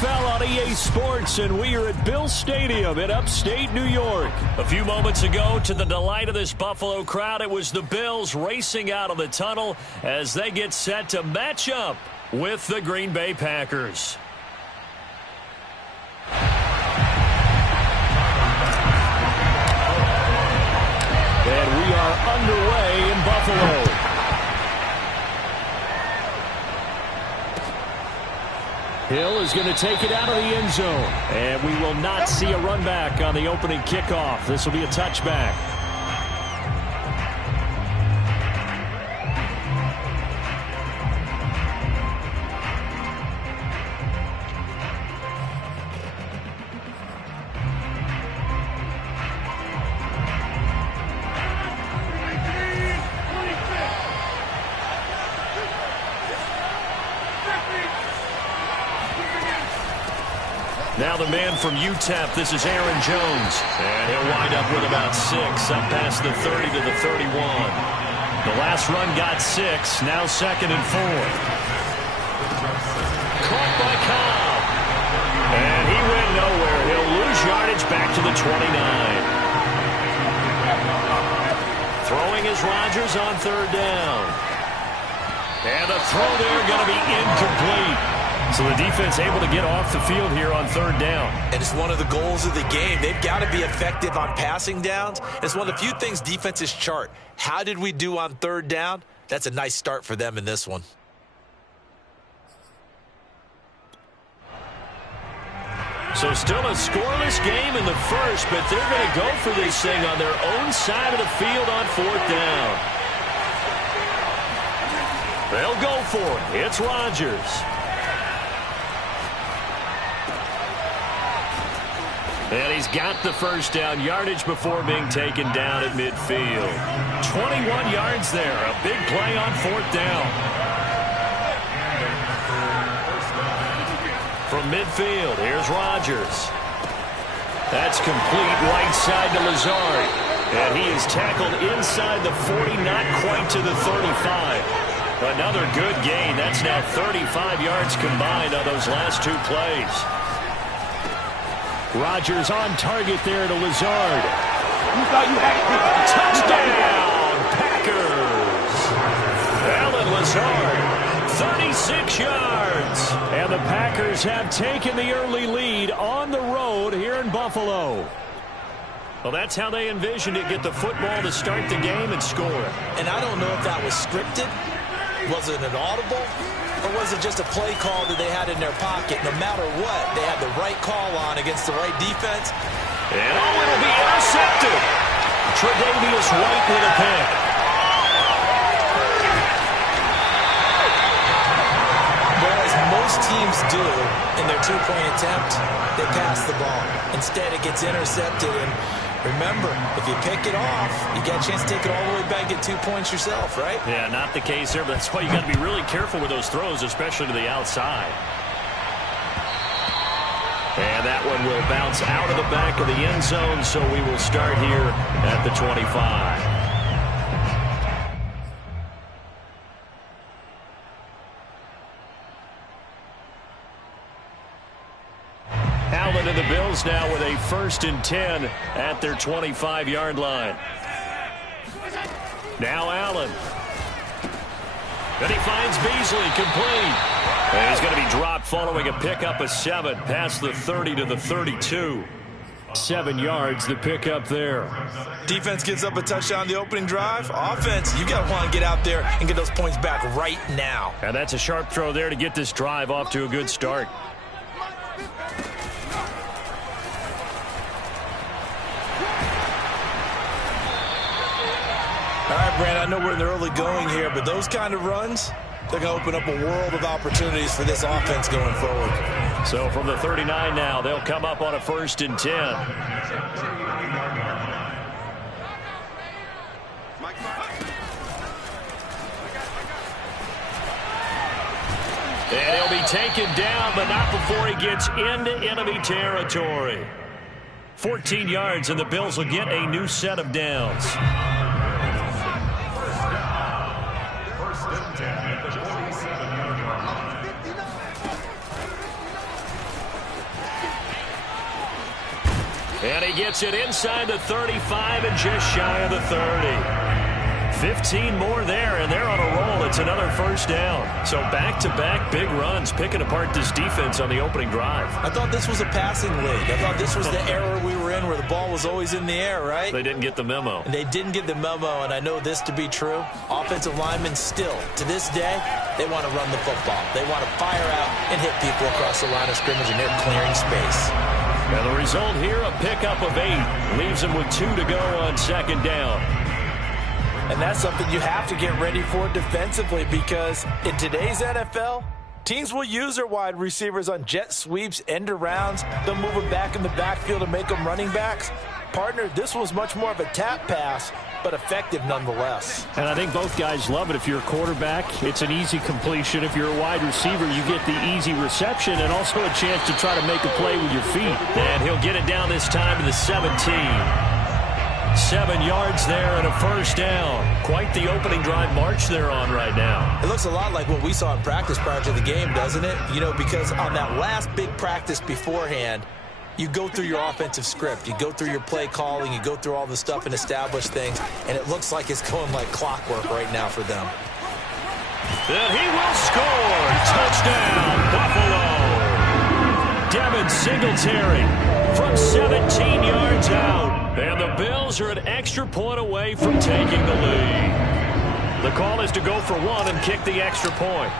NFL on EA Sports, and we are at Bill Stadium in upstate New York. A few moments ago, to the delight of this Buffalo crowd, it was the Bills racing out of the tunnel as they get set to match up with the Green Bay Packers. And we are underway in Buffalo. Hill is going to take it out of the end zone. And we will not see a run back on the opening kickoff. This will be a touchback. Now the man from UTEP, this is Aaron Jones. And he'll wind up with about 6, up past the 30 to the 31. The last run got 6, now 2nd and 4. Caught by Cobb. And he went nowhere. He'll lose yardage back to the 29. Throwing is Rodgers on 3rd down. And the throw there going to be incomplete. So the defense able to get off the field here on 3rd down. And it's one of the goals of the game. They've got to be effective on passing downs. It's one of the few things defenses chart. How did we do on 3rd down? That's a nice start for them in this one. So still a scoreless game in the first, but they're going to go for this thing on their own side of the field on 4th down. They'll go for it. It's Rodgers. And he's got the first down yardage before being taken down at midfield. 21 yards there. A big play on 4th down. From midfield, here's Rodgers. That's complete right side to Lazard. And he is tackled inside the 40, not quite to the 35. Another good gain. That's now 35 yards combined on those last 2 plays. Rodgers on target there to Lazard. Touchdown, Packers. Alan Lazard, 36 yards. And the Packers have taken the early lead on the road here in Buffalo. Well, that's how they envisioned it, get the football to start the game and score. And I don't know if that was scripted. Was it an audible? Or was it just a play call that they had in their pocket? No matter what, they had the right call on against the right defense. And it'll be intercepted. Tre'Davious White with a pick. Whereas most teams do in their 2-point attempt, they pass the ball. Instead, it gets intercepted. And remember, if you pick it off, you get a chance to take it all the way back, get 2 points yourself, right? Yeah, not the case there, but that's why you got to be really careful with those throws, especially to the outside. And that one will bounce out of the back of the end zone, so we will start here at the 25. Allen and the Bills now with a 1st and 10 at their 25-yard line. Now Allen. Then he finds Beasley complete. And he's going to be dropped following a pickup of 7 past the 30 to the 32. 7 yards the pickup there. Defense gives up a touchdown the opening drive. Offense, you got to want to get out there and get those points back right now. And that's a sharp throw there to get this drive off to a good start. All right, Brandon, I know we're in the early going here, but those kind of runs, they're going to open up a world of opportunities for this offense going forward. So from the 39 now, they'll come up on a 1st and 10. And he'll be taken down, but not before he gets into enemy territory. 14 yards, and the Bills will get a new set of downs. He gets it inside the 35 and just shy of the 30. 15 more there, and they're on a roll. It's another first down. So back-to-back big runs, picking apart this defense on the opening drive. I thought this was a passing league. I thought this was the era we were in where the ball was always in the air, right? They didn't get the memo. And they didn't get the memo, and I know this to be true. Offensive linemen still, to this day, they want to run the football. They want to fire out and hit people across the line of scrimmage, and they're clearing space. Now the result here, a pickup of 8. Leaves them with 2 to go on second down. And that's something you have to get ready for defensively, because in today's NFL, teams will use their wide receivers on jet sweeps, end arounds. They'll move them back in the backfield and make them running backs. Partner, this was much more of a tap pass, but effective nonetheless. And I think both guys love it. If you're a quarterback, it's an easy completion. If you're a wide receiver, you get the easy reception and also a chance to try to make a play with your feet. And he'll get it down this time to the 17. 7 yards there and a first down. Quite the opening drive march they're on right now. It looks a lot like what we saw in practice prior to the game, doesn't it? You know, because on that last big practice beforehand, you go through your offensive script. You go through your play calling. You go through all the stuff and establish things. And it looks like it's going like clockwork right now for them. And he will score. Touchdown, Buffalo. Devin Singletary from 17 yards out. And the Bills are an extra point away from taking the lead. The call is to go for 1 and kick the extra point.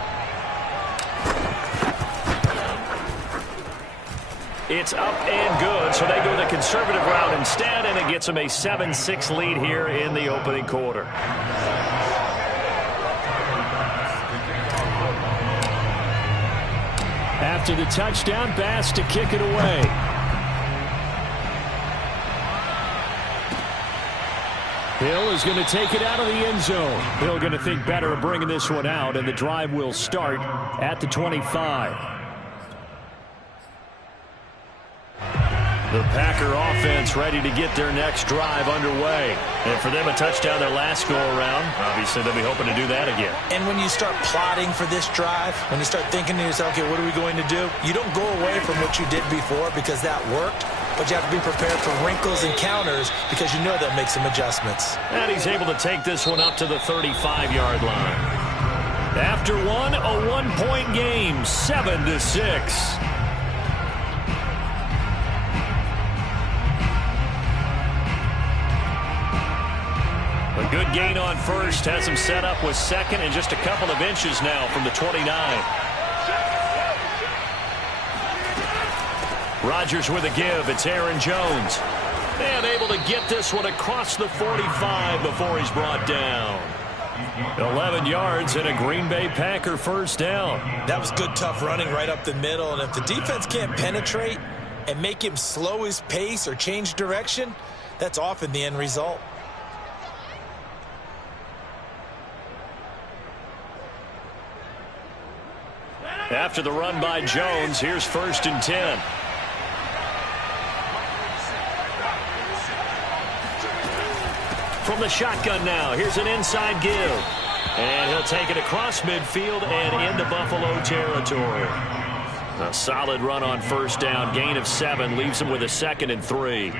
It's up and good, so they go the conservative route instead, and it gets them a 7-6 lead here in the opening quarter. After the touchdown, Bass to kick it away. Hill is going to take it out of the end zone. Hill going to think better of bringing this one out, and the drive will start at the 25. The Packer offense ready to get their next drive underway. And for them, a touchdown their last go-around. Obviously, they'll be hoping to do that again. And when you start plotting for this drive, when you start thinking to yourself, okay, what are we going to do? You don't go away from what you did before because that worked. But you have to be prepared for wrinkles and counters because you know they'll make some adjustments. And he's able to take this one up to the 35-yard line. After one, a one-point game, 7-6. A good gain on first has him set up with second and just a couple of inches now from the 29. Rodgers with a give. It's Aaron Jones. And able to get this one across the 45 before he's brought down. 11 yards and a Green Bay Packer first down. That was good, tough running right up the middle. And if the defense can't penetrate and make him slow his pace or change direction, that's often the end result. After the run by Jones, here's 1st and 10. From the shotgun now, here's an inside give. And he'll take it across midfield and into Buffalo territory. A solid run on first down, gain of 7, leaves him with a 2nd and 3.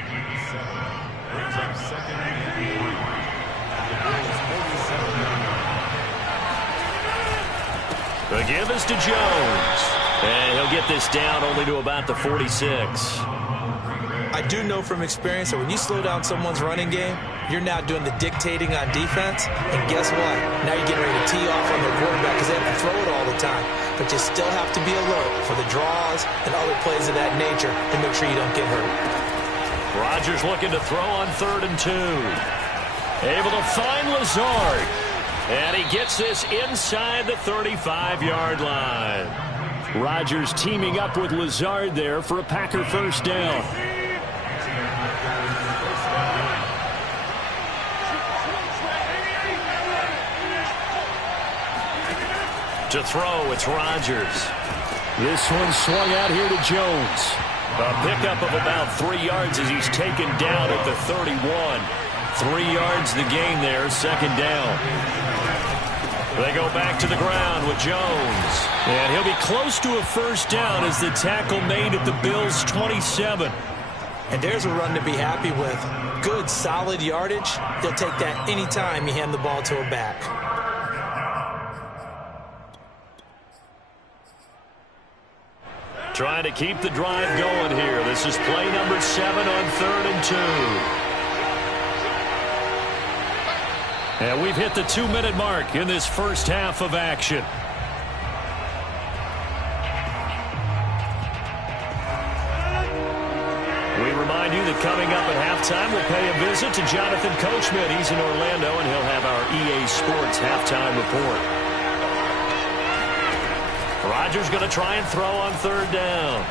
The give is to Jones. And he'll get this down only to about the 46. I do know from experience that when you slow down someone's running game, you're now doing the dictating on defense. And guess what? Now you're getting ready to tee off on their quarterback because they have to throw it all the time. But you still have to be alert for the draws and other plays of that nature to make sure you don't get hurt. Rodgers looking to throw on 3rd and 2. Able to find Lazard. And he gets this inside the 35-yard line. Rodgers teaming up with Lazard there for a Packer first down. To throw, it's Rodgers. This one swung out here to Jones. A pickup of about 3 yards as he's taken down at the 31. 3 yards the gain there, 2nd down. They go back to the ground with Jones. And he'll be close to a first down as the tackle made at the Bills' 27. And there's a run to be happy with. Good, solid yardage. He'll take that anytime you hand the ball to a back. Trying to keep the drive going here. This is play number 7 on 3rd and 2. And we've hit the 2-minute mark in this first half of action. We remind you that coming up at halftime, we'll pay a visit to Jonathan Coachman. He's in Orlando, and he'll have our EA Sports halftime report. Rodgers going to try and throw on 3rd down.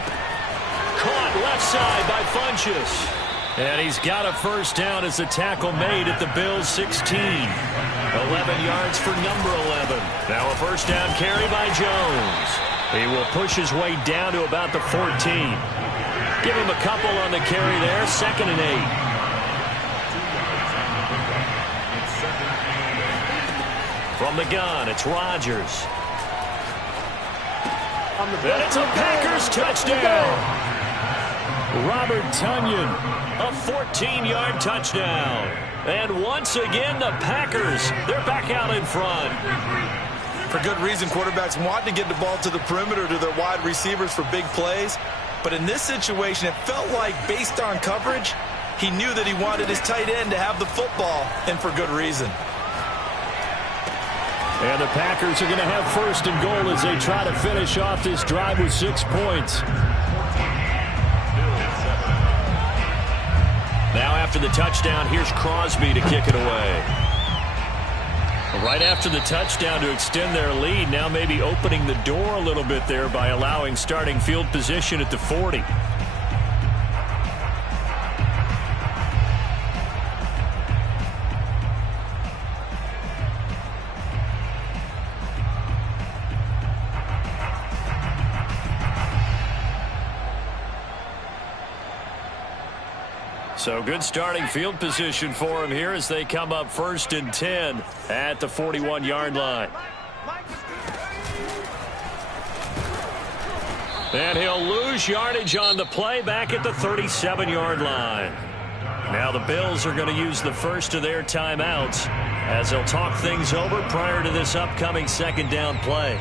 Caught left side by Funchess. And he's got a first down as a tackle made at the Bills' 16. 11 yards for number 11. Now a first down carry by Jones. He will push his way down to about the 14. Give him a couple on the carry there. 2nd and 8. From the gun, it's Rodgers. And it's a Packers touchdown. Robert Tonyan, a 14-yard touchdown. And once again, the Packers, they're back out in front. For good reason, quarterbacks want to get the ball to the perimeter to their wide receivers for big plays. But in this situation, it felt like, based on coverage, he knew that he wanted his tight end to have the football, and for good reason. And the Packers are going to have 1st and goal as they try to finish off this drive with 6 points. Now after the touchdown, here's Crosby to kick it away. Right after the touchdown to extend their lead, now maybe opening the door a little bit there by allowing starting field position at the 40. So good starting field position for him here as they come up 1st and 10 at the 41-yard line. And he'll lose yardage on the play back at the 37-yard line. Now the Bills are going to use the first of their timeouts as they'll talk things over prior to this upcoming 2nd down play.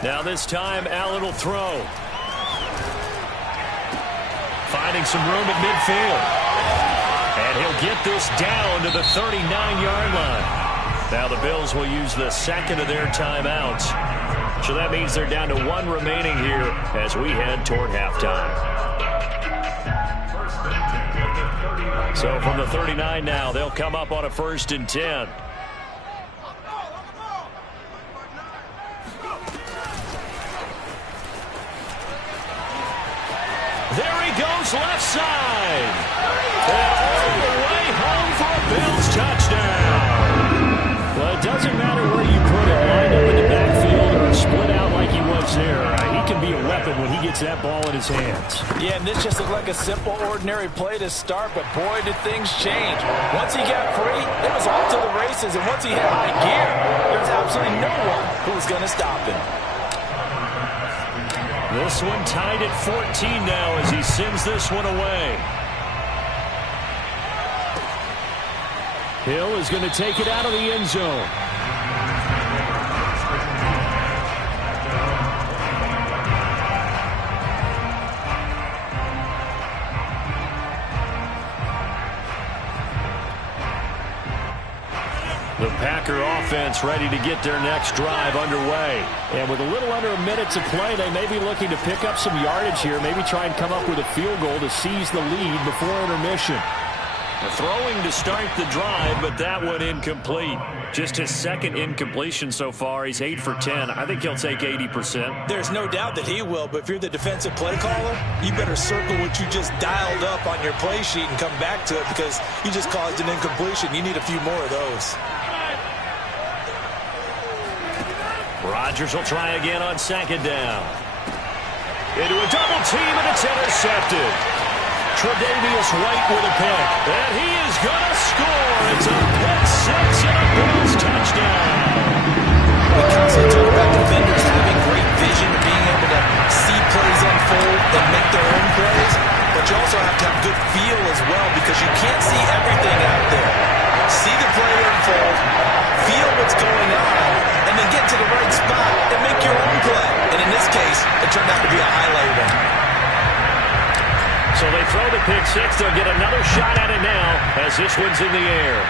Now this time, Allen will throw. Finding some room at midfield. And he'll get this down to the 39-yard line. Now the Bills will use the 2nd of their timeouts. So that means they're down to 1 remaining here as we head toward halftime. So from the 39 now, they'll come up on a 1st and 10. There he goes left side. And all the way home for a Bills touchdown. Well, it doesn't matter where you put it, lined up in the backfield or split out like he was there. He can be a weapon when he gets that ball in his hands. Yeah, and this just looked like a simple, ordinary play to start, but boy, did things change. Once he got free, it was off to the races, and once he hit high gear, there's absolutely no one who was going to stop him. This one tied at 14 now as he sends this one away. Hill is going to take it out of the end zone. The Packer offense ready to get their next drive underway. And with a little under a minute to play, they may be looking to pick up some yardage here, maybe try and come up with a field goal to seize the lead before intermission. Throwing to start the drive, but that one incomplete. Just his 2nd incompletion so far. He's 8 for 10. I think he'll take 80%. There's no doubt that he will, but if you're the defensive play caller, you better circle what you just dialed up on your play sheet and come back to it because you just caused an incompletion. You need a few more of those. Rodgers will try again on second down. Into a double team, and it's intercepted. Tre'Davious White with a pick. And he is going to score. It's a pick six and a Bills touchdown. We constantly talk about defenders having great vision and being able to see plays unfold and make their own plays. But you also have to have good feel as well because you can't see everything out there. See the play unfold, feel what's going on, and then get to the right spot and make your own play. And in this case, it turned out to be a highlight one. So they throw the pick six. They'll get another shot at it now as this one's in the air.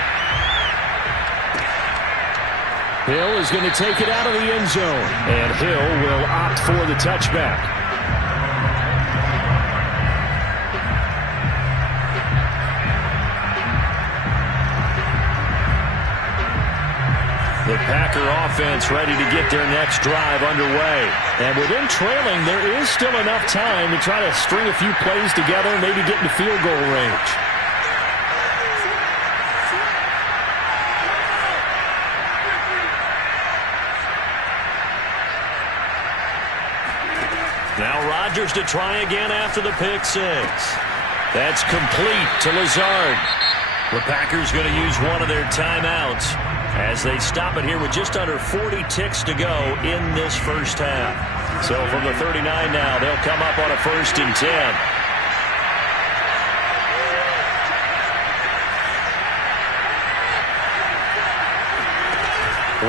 Hill is going to take it out of the end zone. And Hill will opt for the touchback. The Packer offense ready to get their next drive underway. And with them trailing, there is still enough time to try to string a few plays together and maybe get into field goal range. Now Rodgers to try again after the pick six. That's complete to Lazard. The Packers going to use one of their timeouts as they stop it here with just under 40 ticks to go in this first half. So from the 39 now, they'll come up on a 1st and 10.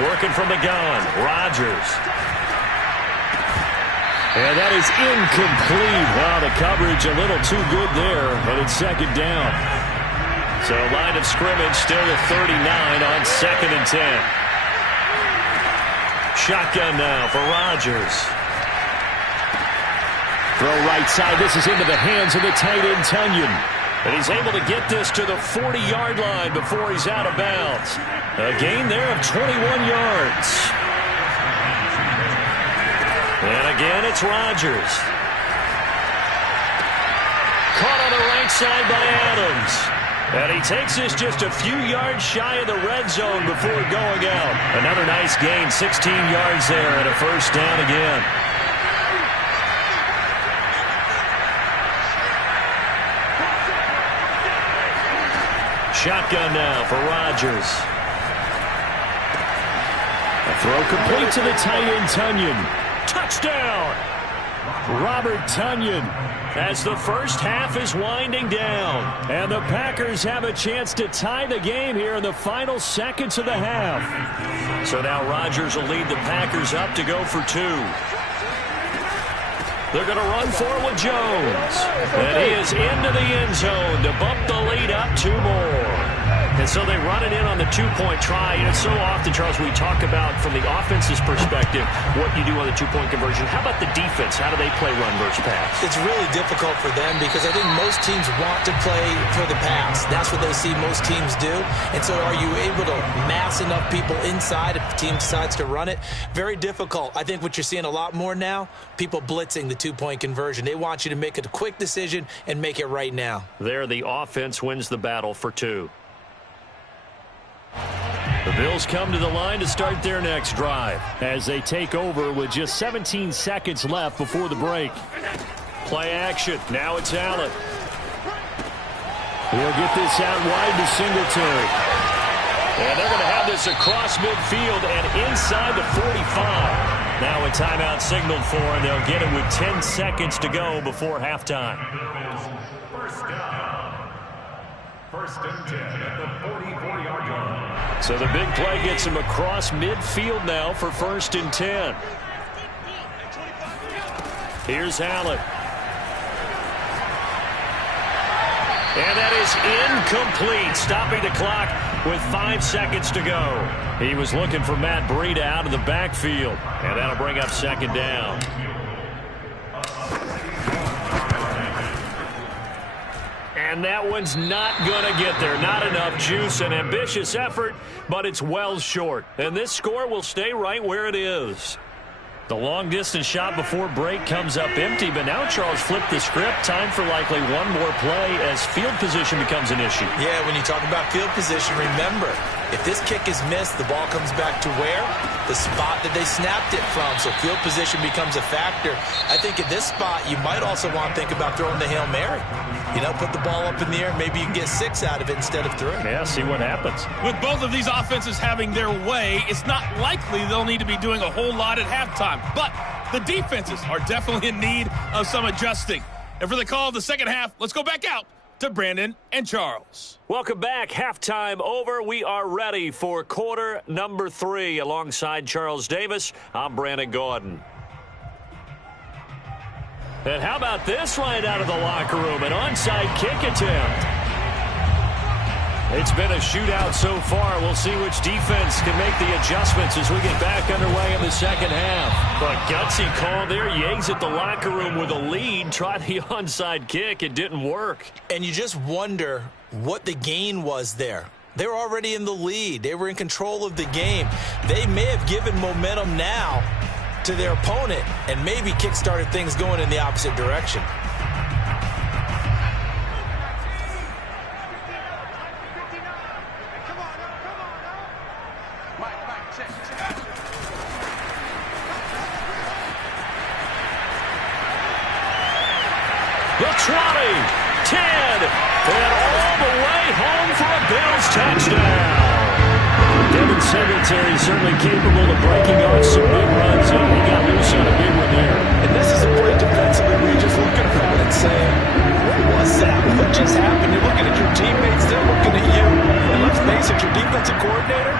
Working from the gun, Rodgers. And that is incomplete. Wow, the coverage a little too good there, and it's second down. So line of scrimmage still at 39 on 2nd and 10. Shotgun now for Rodgers. Throw right side. This is into the hands of the tight end, Tunyon. And he's able to get this to the 40-yard line before he's out of bounds. A gain there of 21 yards. And again, it's Rodgers. Caught on the right side by Adams. And he takes this just a few yards shy of the red zone before going out. Another nice gain, 16 yards there and a 1st down again. Shotgun now for Rodgers. A throw complete to the tight end, Tunyon. Touchdown! Robert Tunyon, as the first half is winding down. And the Packers have a chance to tie the game here in the final seconds of the half. So now Rodgers will lead the Packers up to go for 2. They're going to run for it with Jones. And he is into the end zone to bump the lead up 2 more. And so they run it in on the 2-point try. And so often, Charles, we talk about from the offense's perspective what you do on the 2-point conversion. How about the defense? How do they play run versus pass? It's really difficult for them because I think most teams want to play for the pass. That's what they see most teams do. And so are you able to mass enough people inside if the team decides to run it? Very difficult. I think what you're seeing a lot more now, people blitzing the 2-point conversion. They want you to make a quick decision and make it right now. There, the offense wins the battle for 2. The Bills come to the line to start their next drive as they take over with just 17 seconds left before the break. Play action. Now it's Allen. He'll get this out wide to Singletary. And they're going to have this across midfield and inside the 45. Now a timeout signaled for, and they'll get it with 10 seconds to go before halftime. First and 10 at the 40-yard line. So the big play gets him across midfield now for 1st and 10. Here's Allen. And that is incomplete, stopping the clock with 5 seconds to go. He was looking for Matt Breida out of the backfield, and that'll bring up 2nd down. And that one's not going to get there. Not enough juice. An ambitious effort, but it's well short. And this score will stay right where it is. The long-distance shot before break comes up empty, but now Charles flipped the script. Time for likely one more play as field position becomes an issue. Yeah, when you talk about field position, remember, if this kick is missed, the ball comes back to where? The spot that they snapped it from. So field position becomes a factor. I think at this spot, you might also want to think about throwing the Hail Mary. You know, put the ball up in the air. Maybe you can get 6 out of it instead of 3. Yeah, see what happens. With both of these offenses having their way, it's not likely they'll need to be doing a whole lot at halftime. But the defenses are definitely in need of some adjusting. And for the call of the second half, let's go back out to Brandon and Charles. Welcome back. Halftime over. We are ready for quarter number 3. Alongside Charles Davis, I'm Brandon Gaudin. And how about this right out of the locker room? An onside kick attempt. It's been a shootout so far. We'll see which defense can make the adjustments as we get back underway in the second half. But gutsy call there. You exit the locker room with a lead. Try the onside kick. It didn't work. And you just wonder what the gain was there. They were already in the lead. They were in control of the game. They may have given momentum now to their opponent and maybe kick-started things going in the opposite direction. The 20, 10, and all the way home for a Bills touchdown. Devin Singletary certainly capable of breaking off some big runs, and he got loose on a big one there. And this is a play defensively where you're just looking around and saying, what was that? What just happened? You're looking at your teammates, they're looking at you. And let's face it, your defensive coordinator,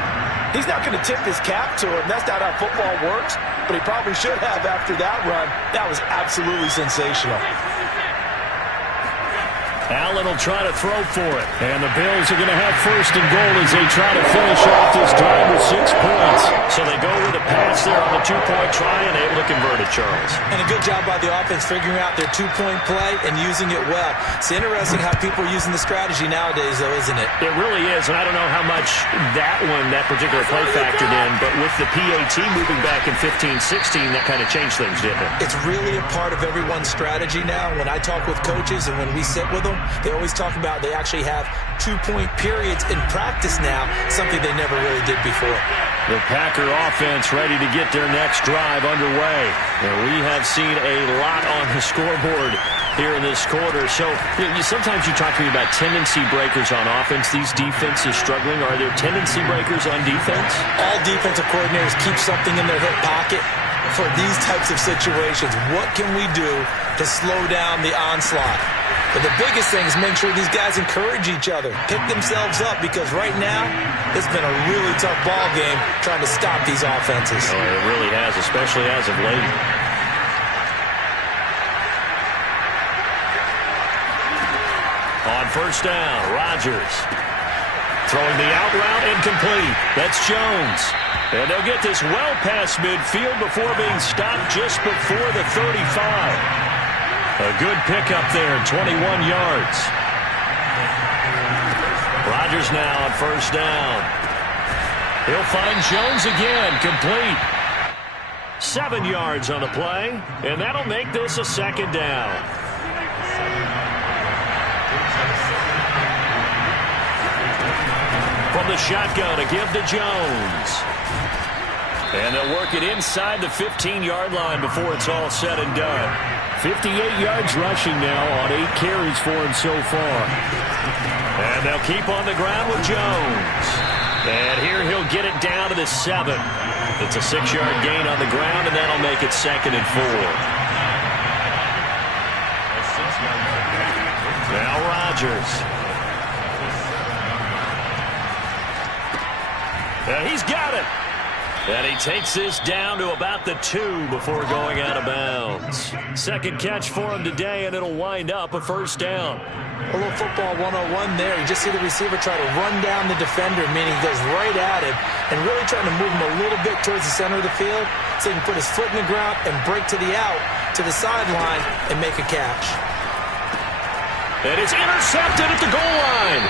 he's not going to tip his cap to him. That's not how football works, but he probably should have after that run. That was absolutely sensational. Allen will try to throw for it. And the Bills are going to have first and goal as they try to finish off this drive with 6 points. So they go with a pass there on the 2-point try and able to convert it, Charles. And a good job by the offense figuring out their 2-point play and using it well. It's interesting how people are using the strategy nowadays, though, isn't it? It really is, and I don't know how much that particular play factored in, but with the PAT moving back in 15-16, that kind of changed things, didn't it? It's really a part of everyone's strategy now. When I talk with coaches and when we sit with them, they always talk about they actually have 2-point periods in practice now, something they never really did before. The Packer offense ready to get their next drive underway. And we have seen a lot on the scoreboard here in this quarter. So sometimes you talk to me about tendency breakers on offense. These defenses struggling. Are there tendency breakers on defense? All defensive coordinators keep something in their hip pocket for these types of situations. What can we do to slow down the onslaught? But the biggest thing is make sure these guys encourage each other, pick themselves up, because right now it's been a really tough ball game trying to stop these offenses. Oh, it really has, especially as of late. On first down, Rodgers throwing the out route incomplete. That's Jones. And they'll get this well past midfield before being stopped just before the 35. A good pickup there, 21 yards. Rodgers now on first down. He'll find Jones again, complete. 7 yards on the play, and that'll make this a second down. From the shotgun, to give to Jones. And they'll work it inside the 15-yard line before it's all said and done. 58 yards rushing now on 8 carries for him so far. And they'll keep on the ground with Jones. And here he'll get it down to the 7. It's a 6-yard gain on the ground, and that'll make it 2nd and 4. Now Rodgers. And he's got it. And he takes this down to about the 2 before going out of bounds. Second catch for him today, and it'll wind up a first down. A little football 101 there. You just see the receiver try to run down the defender, meaning he goes right at him and really trying to move him a little bit towards the center of the field so he can put his foot in the ground and break to the out, to the sideline, and make a catch. And it's intercepted at the goal line.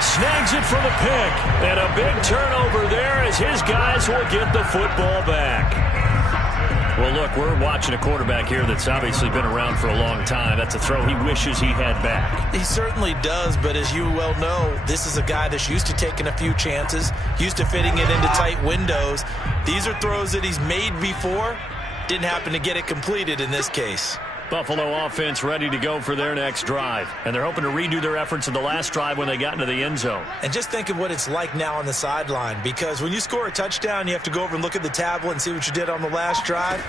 Snags it for the pick. And a big turnover there as his guys will get the football back. Well, look, we're watching a quarterback here that's obviously been around for a long time. That's a throw he wishes he had back. He certainly does, but as you well know, this is a guy that's used to taking a few chances, used to fitting it into tight windows. These are throws that he's made before. Didn't happen to get it completed in this case. Buffalo offense ready to go for their next drive. And they're hoping to redo their efforts in the last drive when they got into the end zone. And just think of what it's like now on the sideline, because when you score a touchdown, you have to go over and look at the tablet and see what you did on the last drive.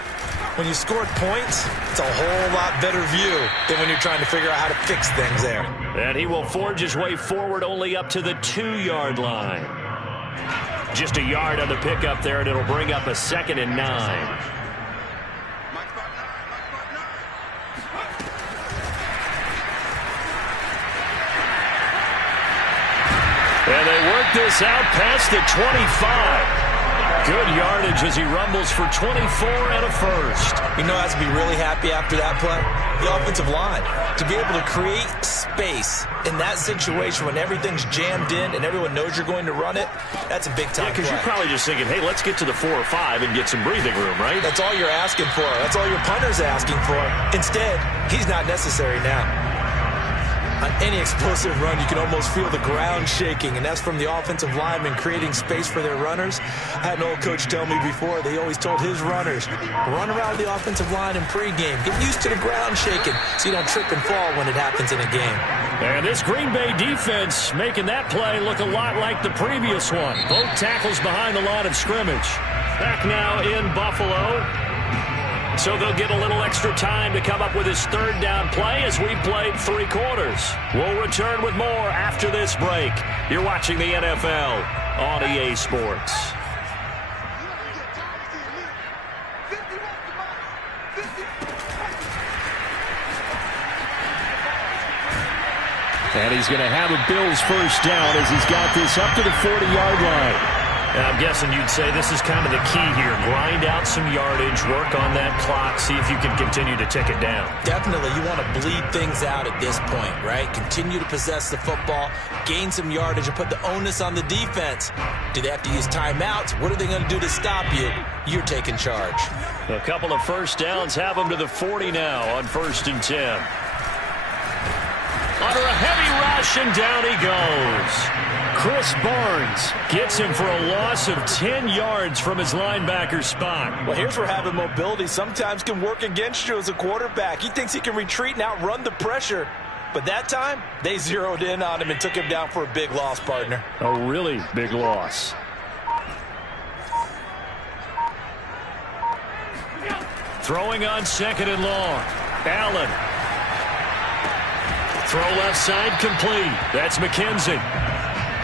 When you scored points, it's a whole lot better view than when you're trying to figure out how to fix things there. And he will forge his way forward only up to the 2-yard line. Just a yard on the pickup there, and it'll bring up a 2nd and 9. And they work this out past the 25. Good yardage as he rumbles for 24 and a first. You know, I have to be really happy after that play. The offensive line. To be able to create space in that situation when everything's jammed in and everyone knows you're going to run it, that's a big-time play. Because you're probably just thinking, hey, let's get to the 4 or 5 and get some breathing room, right? That's all you're asking for. That's all your punter's asking for. Instead, he's not necessary now. On any explosive run, you can almost feel the ground shaking, and that's from the offensive linemen creating space for their runners. I had an old coach tell me before, they always told his runners, run around the offensive line in pregame. Get used to the ground shaking so you don't trip and fall when it happens in a game. And this Green Bay defense making that play look a lot like the previous one. Both tackles behind the line of scrimmage. Back now in Buffalo. So they'll get a little extra time to come up with his 3rd down play as we've played 3 quarters. We'll return with more after this break. You're watching the NFL on EA Sports. And he's going to have a Bills first down as he's got this up to the 40-yard line. And I'm guessing you'd say this is kind of the key here. Grind out some yardage, work on that clock, see if you can continue to tick it down. Definitely, you want to bleed things out at this point, right? Continue to possess the football, gain some yardage, and put the onus on the defense. Do they have to use timeouts? What are they going to do to stop you? You're taking charge. A couple of first downs have them to the 40 now on 1st and 10. Under a heavy rush, and down he goes. Chris Barnes gets him for a loss of 10 yards from his linebacker spot. Well, here's where having mobility sometimes can work against you as a quarterback. He thinks he can retreat and outrun the pressure. But that time, they zeroed in on him and took him down for a big loss, partner. A really big loss. Throwing on 2nd and long. Allen. Throw left side complete. That's McKenzie.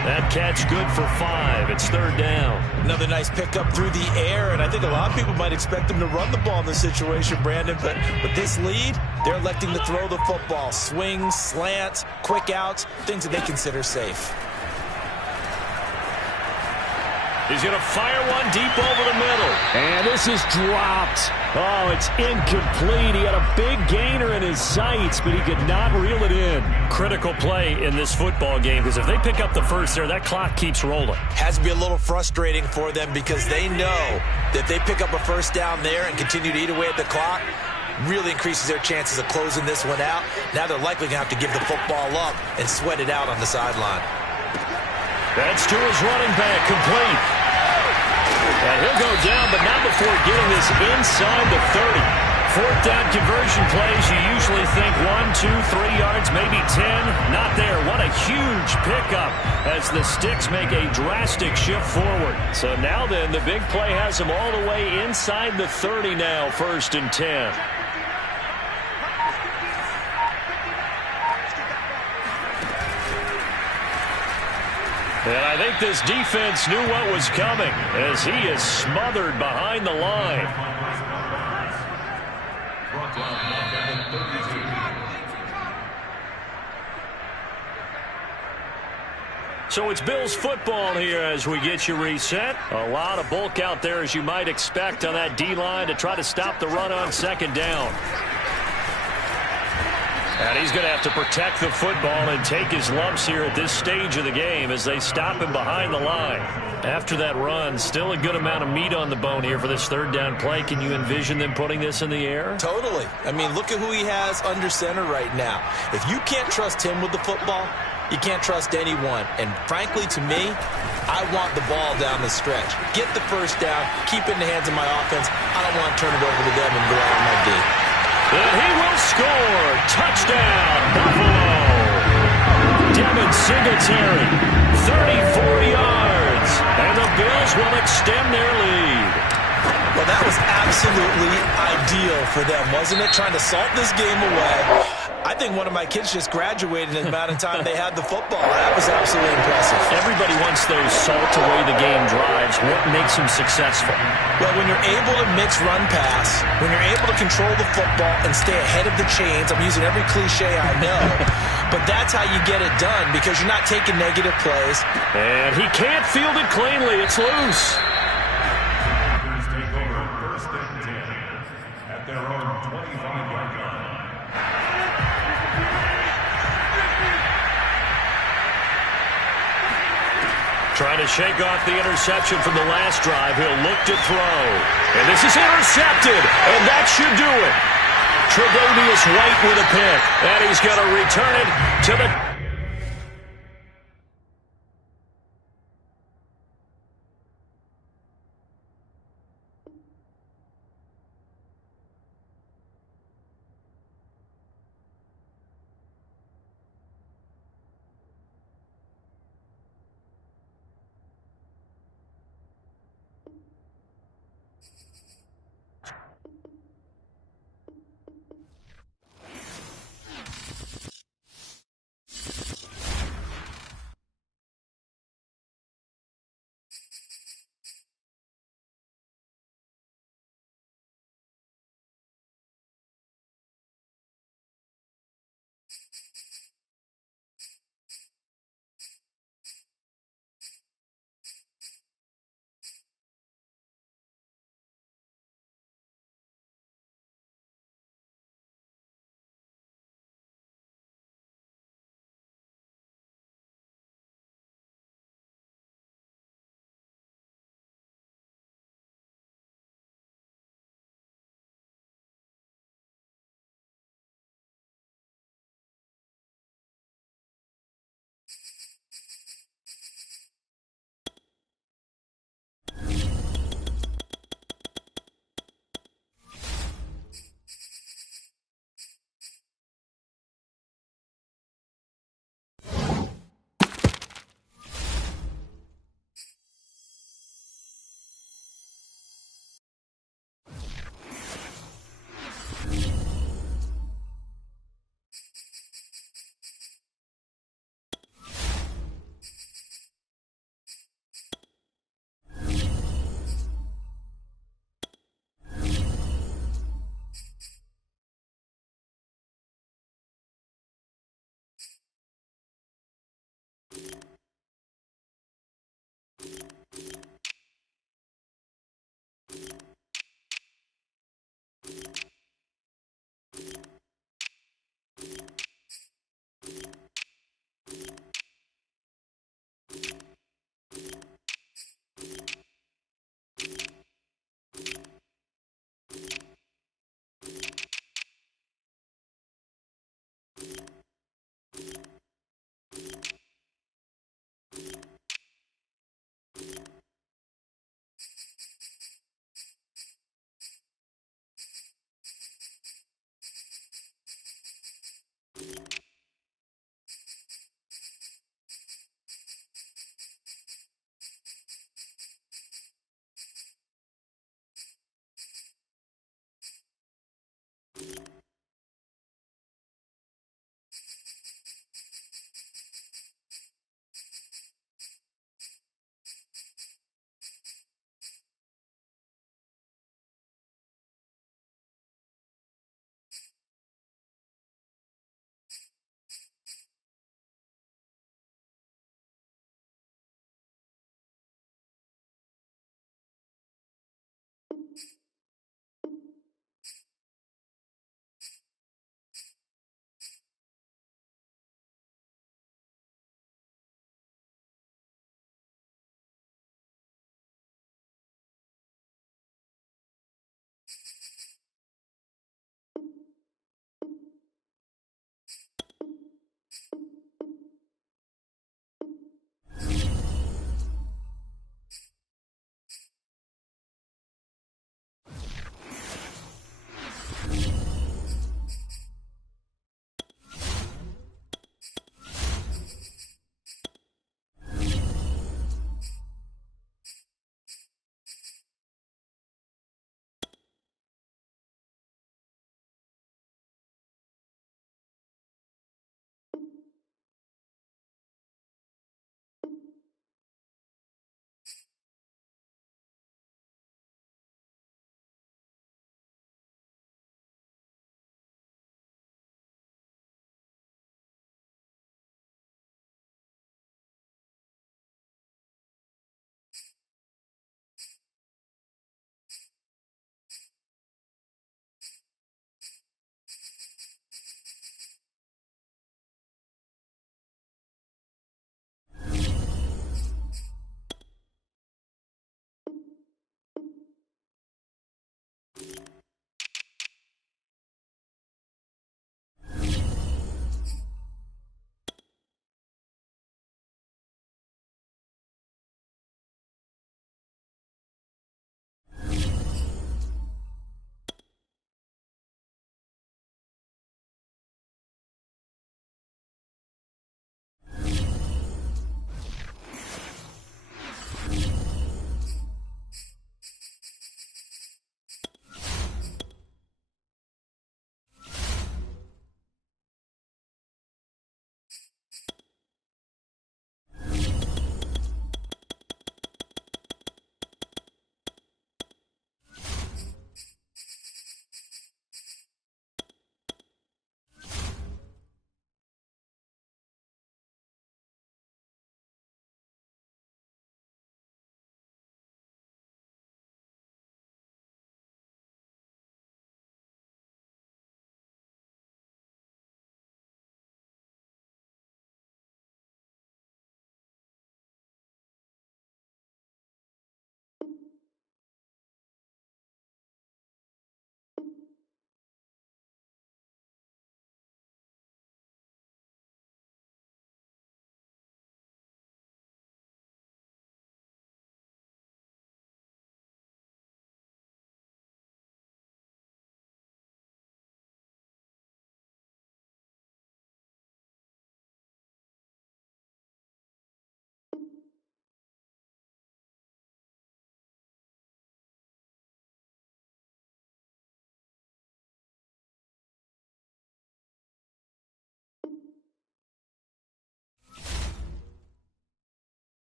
That catch good for 5. It's 3rd down. Another nice pickup through the air, and I think a lot of people might expect him to run the ball in this situation, Brandon, but with this lead, they're electing to throw the football. Swings, slants, quick outs, things that they consider safe. He's going to fire one deep over the middle. And this is dropped. Oh, it's incomplete. He had a big gainer in his sights, but he could not reel it in. Critical play in this football game, because if they pick up the first there, that clock keeps rolling. Has to be a little frustrating for them because they know that if they pick up a first down there and continue to eat away at the clock, really increases their chances of closing this one out. Now they're likely going to have to give the football up and sweat it out on the sideline. That's to his running back, complete. And he'll go down, but not before getting this inside the 30. 4th down conversion plays, you usually think 1, 2, 3 yards, maybe 10. Not there. What a huge pickup as the Sticks make a drastic shift forward. So now then, the big play has them all the way inside the 30 now, 1st and 10. And I think this defense knew what was coming as he is smothered behind the line. So it's Bills football here as we get you reset. A lot of bulk out there as you might expect on that D-line to try to stop the run on 2nd down. And he's going to have to protect the football and take his lumps here at this stage of the game as they stop him behind the line. After that run, still a good amount of meat on the bone here for this third down play. Can you envision them putting this in the air? Totally. I mean, look at who he has under center right now. If you can't trust him with the football, you can't trust anyone. And frankly, to me, I want the ball down the stretch. Get the first down, keep it in the hands of my offense. I don't want to turn it over to them and go out on my D. And he will score. Touchdown, Buffalo. Devin Singletary, 34 yards. And the Bills will extend their lead. Well, that was absolutely ideal for them, wasn't it? Trying to salt this game away. I think one of my kids just graduated in the amount of time they had the football. That was absolutely impressive. Everybody wants those salt-away-the-game drives. What makes them successful? Well, when you're able to mix run-pass, when you're able to control the football and stay ahead of the chains, I'm using every cliche I know, but that's how you get it done because you're not taking negative plays. And he can't field it cleanly. It's loose. Trying to shake off the interception from the last drive. He'll look to throw. And this is intercepted. And that should do it. Tre'Davious White with a pick. And he's going to return it to the...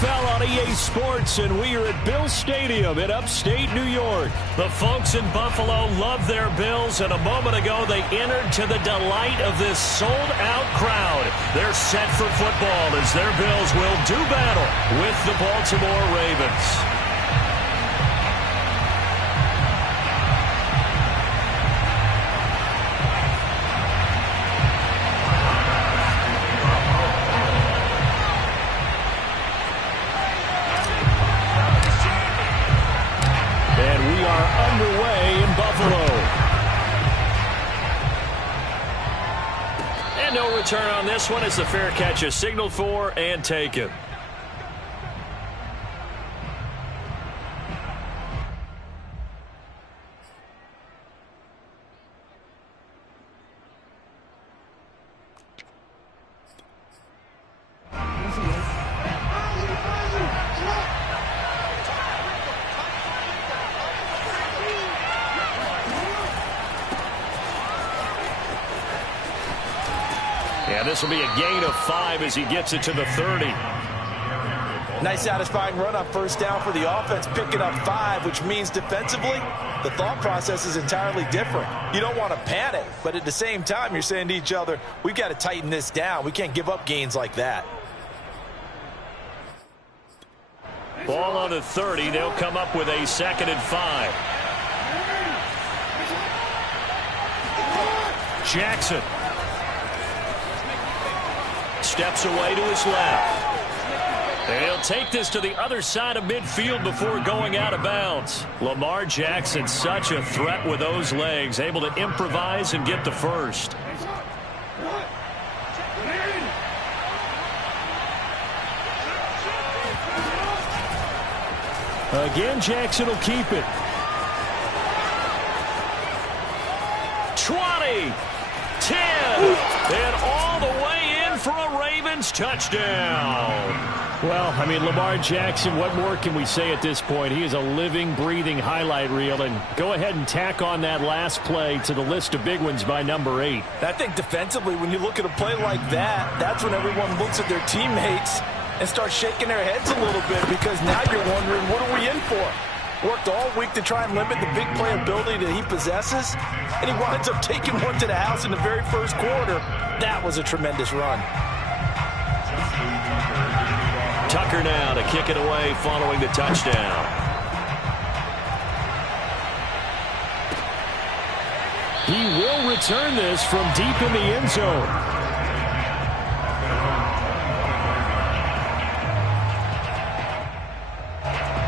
NFL on EA Sports, and we are at Bill Stadium in upstate New York. The folks in Buffalo love their Bills, and a moment ago they entered to the delight of this sold-out crowd. They're set for football as their Bills will do battle with the Baltimore Ravens. Underway in Buffalo. And no return on this one as the fair catch is signaled for and taken. Yeah, this will be a gain of 5 as he gets it to the 30. Nice satisfying run up first down for the offense, picking up 5, which means defensively, the thought process is entirely different. You don't want to panic, but at the same time, you're saying to each other, we've got to tighten this down. We can't give up gains like that. Ball on the 30. They'll come up with a 2nd and 5. Jackson steps away to his left. And he'll take this to the other side of midfield before going out of bounds. Lamar Jackson, such a threat with those legs, able to improvise and get the first. Again, Jackson will keep it. 20, 10, and all the way in for a Ravens touchdown. Well, I mean, Lamar Jackson, what more can we say at this point? He is a living, breathing highlight reel, and go ahead and tack on that last play to the list of big ones by number 8. I think defensively, when you look at a play like that, that's when everyone looks at their teammates and starts shaking their heads a little bit, because now you're wondering, what are we in for? Worked all week to try and limit the big play ability that he possesses, and he winds up taking one to the house in the very first quarter. That was a tremendous run. Tucker now to kick it away following the touchdown. He will return this from deep in the end zone.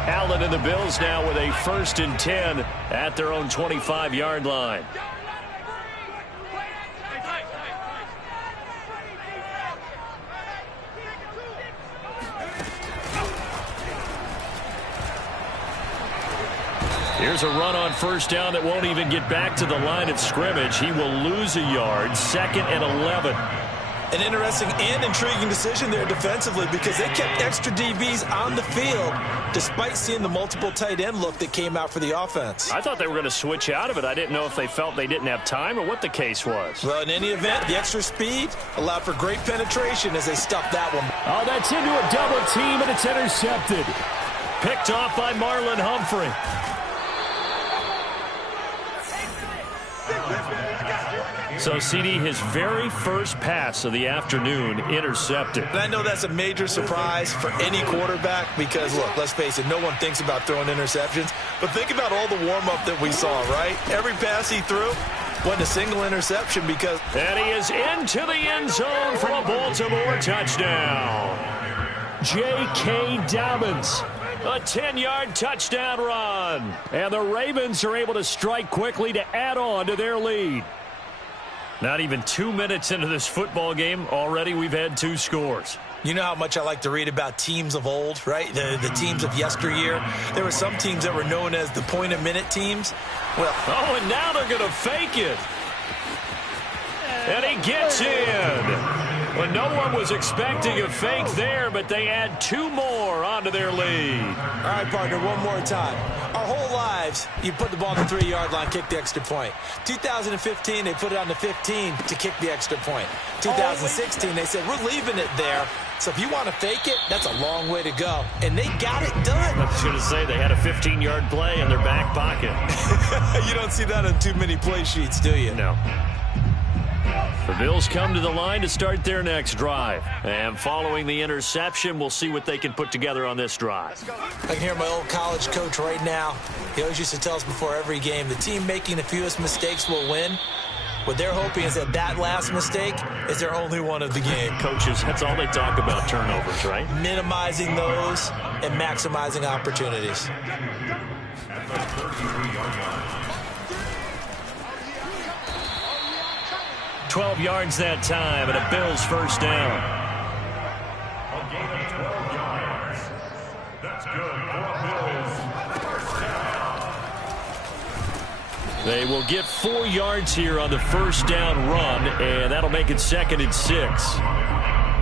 Allen and the Bills now with a 1st and 10 at their own 25-yard line. Here's a run on first down that won't even get back to the line of scrimmage. He will lose a yard, 2nd and 11. An interesting and intriguing decision there defensively, because they kept extra DBs on the field despite seeing the multiple tight end look that came out for the offense. I thought they were going to switch out of it. I didn't know if they felt they didn't have time or what the case was. Well, in any event, the extra speed allowed for great penetration as they stuffed that one. Oh, that's into a double team, and it's intercepted. Picked off by Marlon Humphrey. So, CD, his very first pass of the afternoon intercepted. And I know that's a major surprise for any quarterback because, look, let's face it, no one thinks about throwing interceptions. But think about all the warm-up that we saw, right? Every pass he threw wasn't a single interception because... And he is into the end zone for a Baltimore touchdown. J.K. Dobbins. A 10-yard touchdown run. And the Ravens are able to strike quickly to add on to their lead. Not even 2 minutes into this football game, already we've had 2 scores. You know how much I like to read about teams of old, right? The teams of yesteryear. There were some teams that were known as the point-a-minute teams. Well, oh, and now they're going to fake it. And he gets in. Well, no one was expecting a fake there, but they add 2 more onto their lead. All right, partner, one more time. Our whole lives, you put the ball on the 3-yard line, kick the extra point. 2015, they put it on the 15 to kick the extra point. 2016, they said, we're leaving it there. So if you want to fake it, that's a long way to go. And they got it done. I was going to say they had a 15-yard play in their back pocket. You don't see that on too many play sheets, do you? No. The Bills come to the line to start their next drive. And following the interception, we'll see what they can put together on this drive. I can hear my old college coach right now. He always used to tell us before every game, the team making the fewest mistakes will win. What they're hoping is that last mistake is their only one of the game. Coaches, that's all they talk about, turnovers, right? Minimizing those and maximizing opportunities. 12 yards that time, and a Bills first down. A gain of 12 yards. That's good for a Bills first down. They will get 4 yards here on the first down run, and that'll make it 2nd and 6.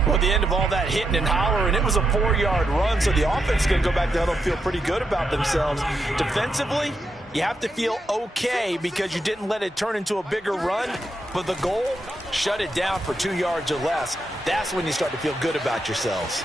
Well, at the end of all that hitting and hollering, it was a 4-yard run, so the offense is going to go back down and feel pretty good about themselves. Defensively, you have to feel okay because you didn't let it turn into a bigger run, but the goal, shut it down for 2 yards or less. That's when you start to feel good about yourselves.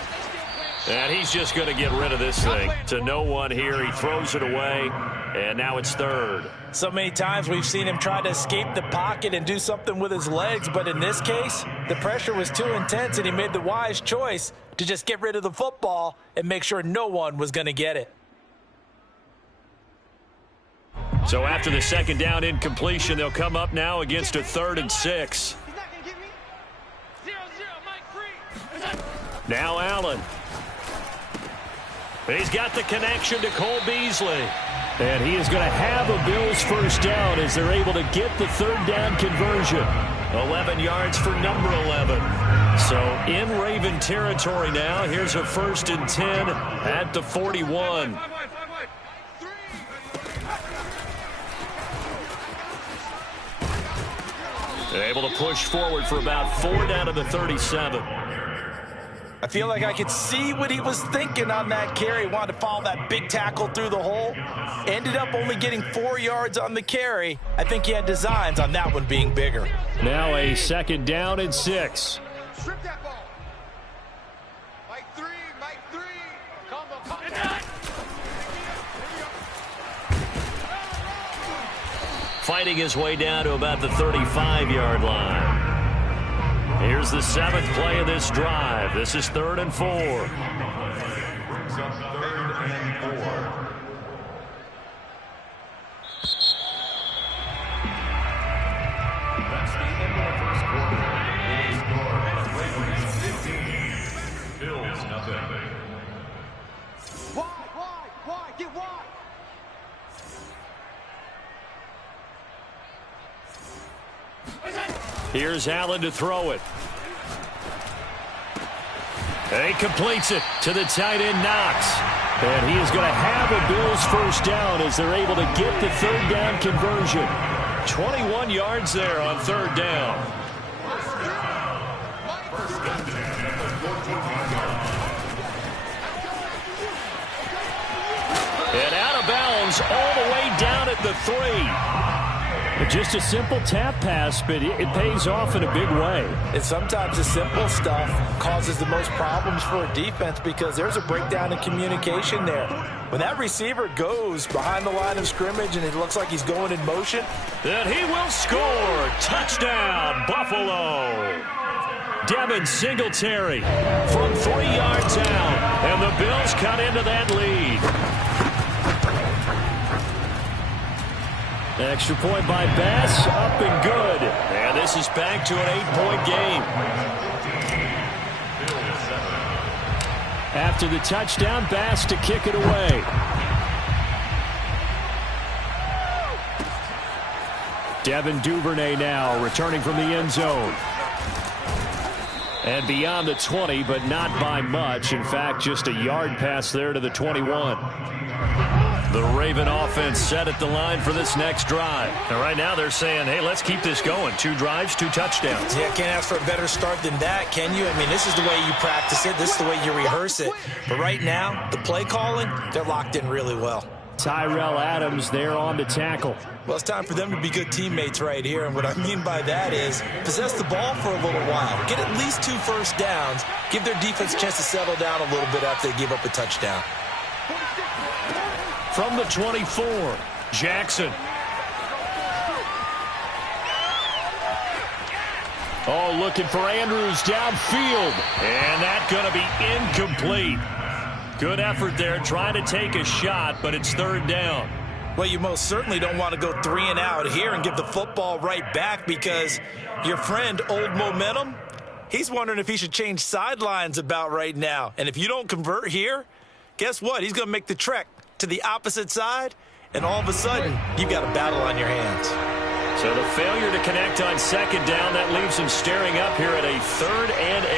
And he's just going to get rid of this thing. To no one here. He throws it away, and now it's 3rd. So many times we've seen him try to escape the pocket and do something with his legs, but in this case, the pressure was too intense, and he made the wise choice to just get rid of the football and make sure no one was going to get it. So after the 2nd down incompletion, they'll come up now against a 3rd and 6. Now Allen. He's got the connection to Cole Beasley. And he is going to have a Bills first down as they're able to get the 3rd down conversion. 11 yards for number 11. So in Raven territory now. Here's a 1st and 10 at the 41. They're able to push forward for about 4 down to the 37. I feel like I could see what he was thinking on that carry. He wanted to follow that big tackle through the hole. Ended up only getting 4 yards on the carry. I think he had designs on that one being bigger. Now a 2nd down and 6. Strip that ball. Mike 3, Mike 3. Combo. Fighting his way down to about the 35-yard line. Here's the 7th play of this drive. This is 3rd and 4. Brings up 3rd and 4. That's the end of the first quarter. It is Ravens 15. Bills nothing. Wide, get wide. Here's Allen to throw it. He completes it to the tight end, Knox. And he is going to have a Bills first down as they're able to get the 3rd down conversion. 21 yards there on 3rd down. And out of bounds all the way down at the 3. Just a simple tap pass, but it pays off in a big way. And sometimes the simple stuff causes the most problems for a defense because there's a breakdown in communication there. When that receiver goes behind the line of scrimmage and it looks like he's going in motion, then he will score. Touchdown, Buffalo. Devin Singletary from 3 yards out, and the Bills cut into that lead. Extra point by Bass, up and good. And this is back to an 8-point game. After the touchdown, Bass to kick it away. Devin Duvernay now returning from the end zone. And beyond the 20, but not by much. In fact, just a yard pass there to the 21. The Raven offense set at the line for this next drive. And right now they're saying, hey, let's keep this going. 2 drives, 2 touchdowns. Yeah, can't ask for a better start than that, can you? I mean, this is the way you practice it. This is the way you rehearse it. But right now, the play calling, they're locked in really well. Tyrell Adams there on the tackle. Well, it's time for them to be good teammates right here. And what I mean by that is possess the ball for a little while. Get at least 2 first downs. Give their defense a chance to settle down a little bit after they give up a touchdown. From the 24, Jackson. Oh, looking for Andrews downfield. And that's going to be incomplete. Good effort there, trying to take a shot, but it's 3rd down. Well, you most certainly don't want to go 3 and out here and give the football right back, because your friend, Old Momentum, he's wondering if he should change sidelines about right now. And if you don't convert here, guess what? He's going to make the trek to the opposite side, and all of a sudden, you've got a battle on your hands. So the failure to connect on 2nd down, that leaves him staring up here at a 3rd and 8.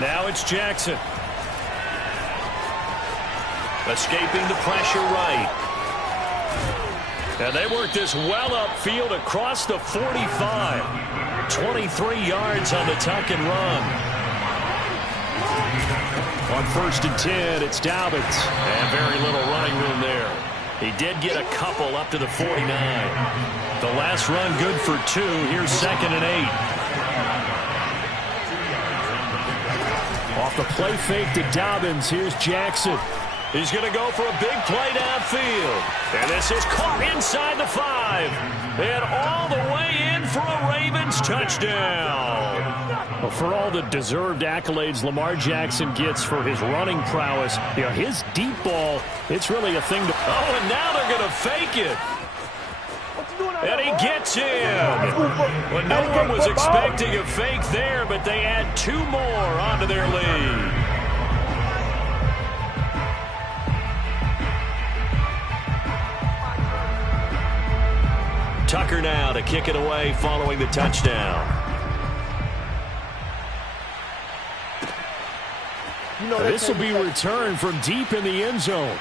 Now it's Jackson. Escaping the pressure right. And they work this well upfield across the 45. 23 yards on the tuck and run. On 1st and 10, it's Dobbins. And very little running room there. He did get a couple up to the 49. The last run good for 2. Here's 2nd and 8. Off the play fake to Dobbins. Here's Jackson. He's going to go for a big play downfield. And this is caught inside the 5. And all the way in for a Ravens touchdown. Well, for all the deserved accolades Lamar Jackson gets for his running prowess, you know, his deep ball, it's really a thing to... Oh, and now they're going to fake it. And he gets in. Well, no one was expecting a fake there, but they add 2 more onto their lead. Tucker now to kick it away following the touchdown. This will be returned from deep in the end zone.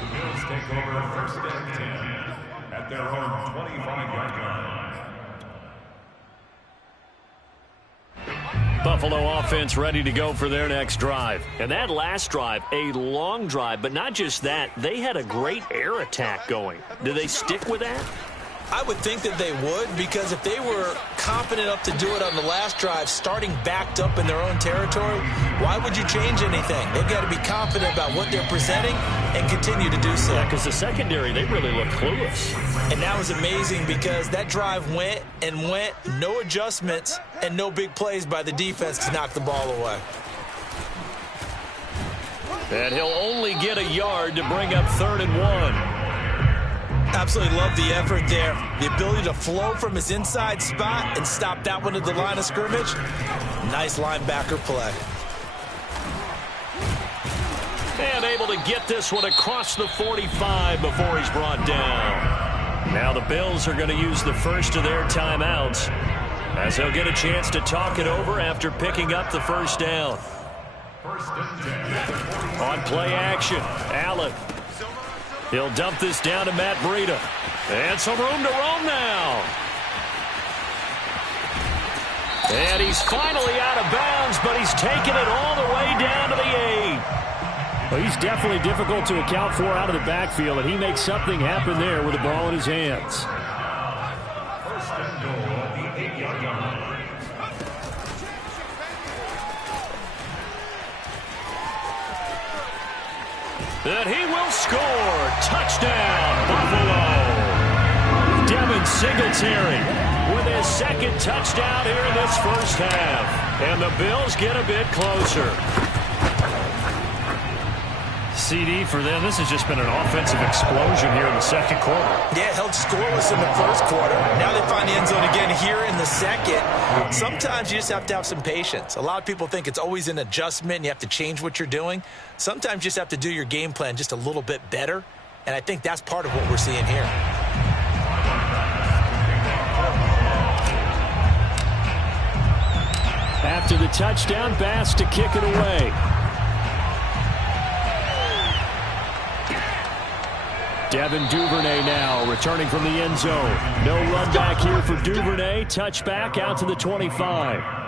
The Bills take over 1st and 10 at their own 25-yard line. Buffalo offense ready to go for their next drive. And that last drive, a long drive, but not just that. They had a great air attack going. Do they stick with that? I would think that they would, because if they were confident enough to do it on the last drive, starting backed up in their own territory, why would you change anything? They've got to be confident about what they're presenting and continue to do so. Yeah, because the secondary, they really look clueless. And that was amazing, because that drive went and went, no adjustments and no big plays by the defense to knock the ball away. And he'll only get a yard to bring up 3rd and 1. Absolutely love the effort there. The ability to flow from his inside spot and stop that one at the line of scrimmage. Nice linebacker play. And able to get this one across the 45 before he's brought down. Now the Bills are going to use the first of their timeouts, as they'll get a chance to talk it over after picking up the 1st down. On play action, Allen. He'll dump this down to Matt Breida. And some room to roam now. And he's finally out of bounds, but he's taken it all the way down to the 8. Well, he's definitely difficult to account for out of the backfield, and he makes something happen there with the ball in his hands. 1st and goal at the 8-yard line. And he will score. Touchdown, Buffalo. Devin Singletary with his 2nd touchdown here in this 1st half. And the Bills get a bit closer. CD for them. This has just been an offensive explosion here in the 2nd quarter. Yeah, held scoreless in the 1st quarter. Now they find the end zone again here in the 2nd. Sometimes you just have to have some patience. A lot of people think it's always an adjustment and you have to change what you're doing. Sometimes you just have to do your game plan just a little bit better. And I think that's part of what we're seeing here. after the touchdown. Bass to kick it away. Devin Duvernay now returning from the end zone. No run back here for Duvernay. Touchback out to the 25.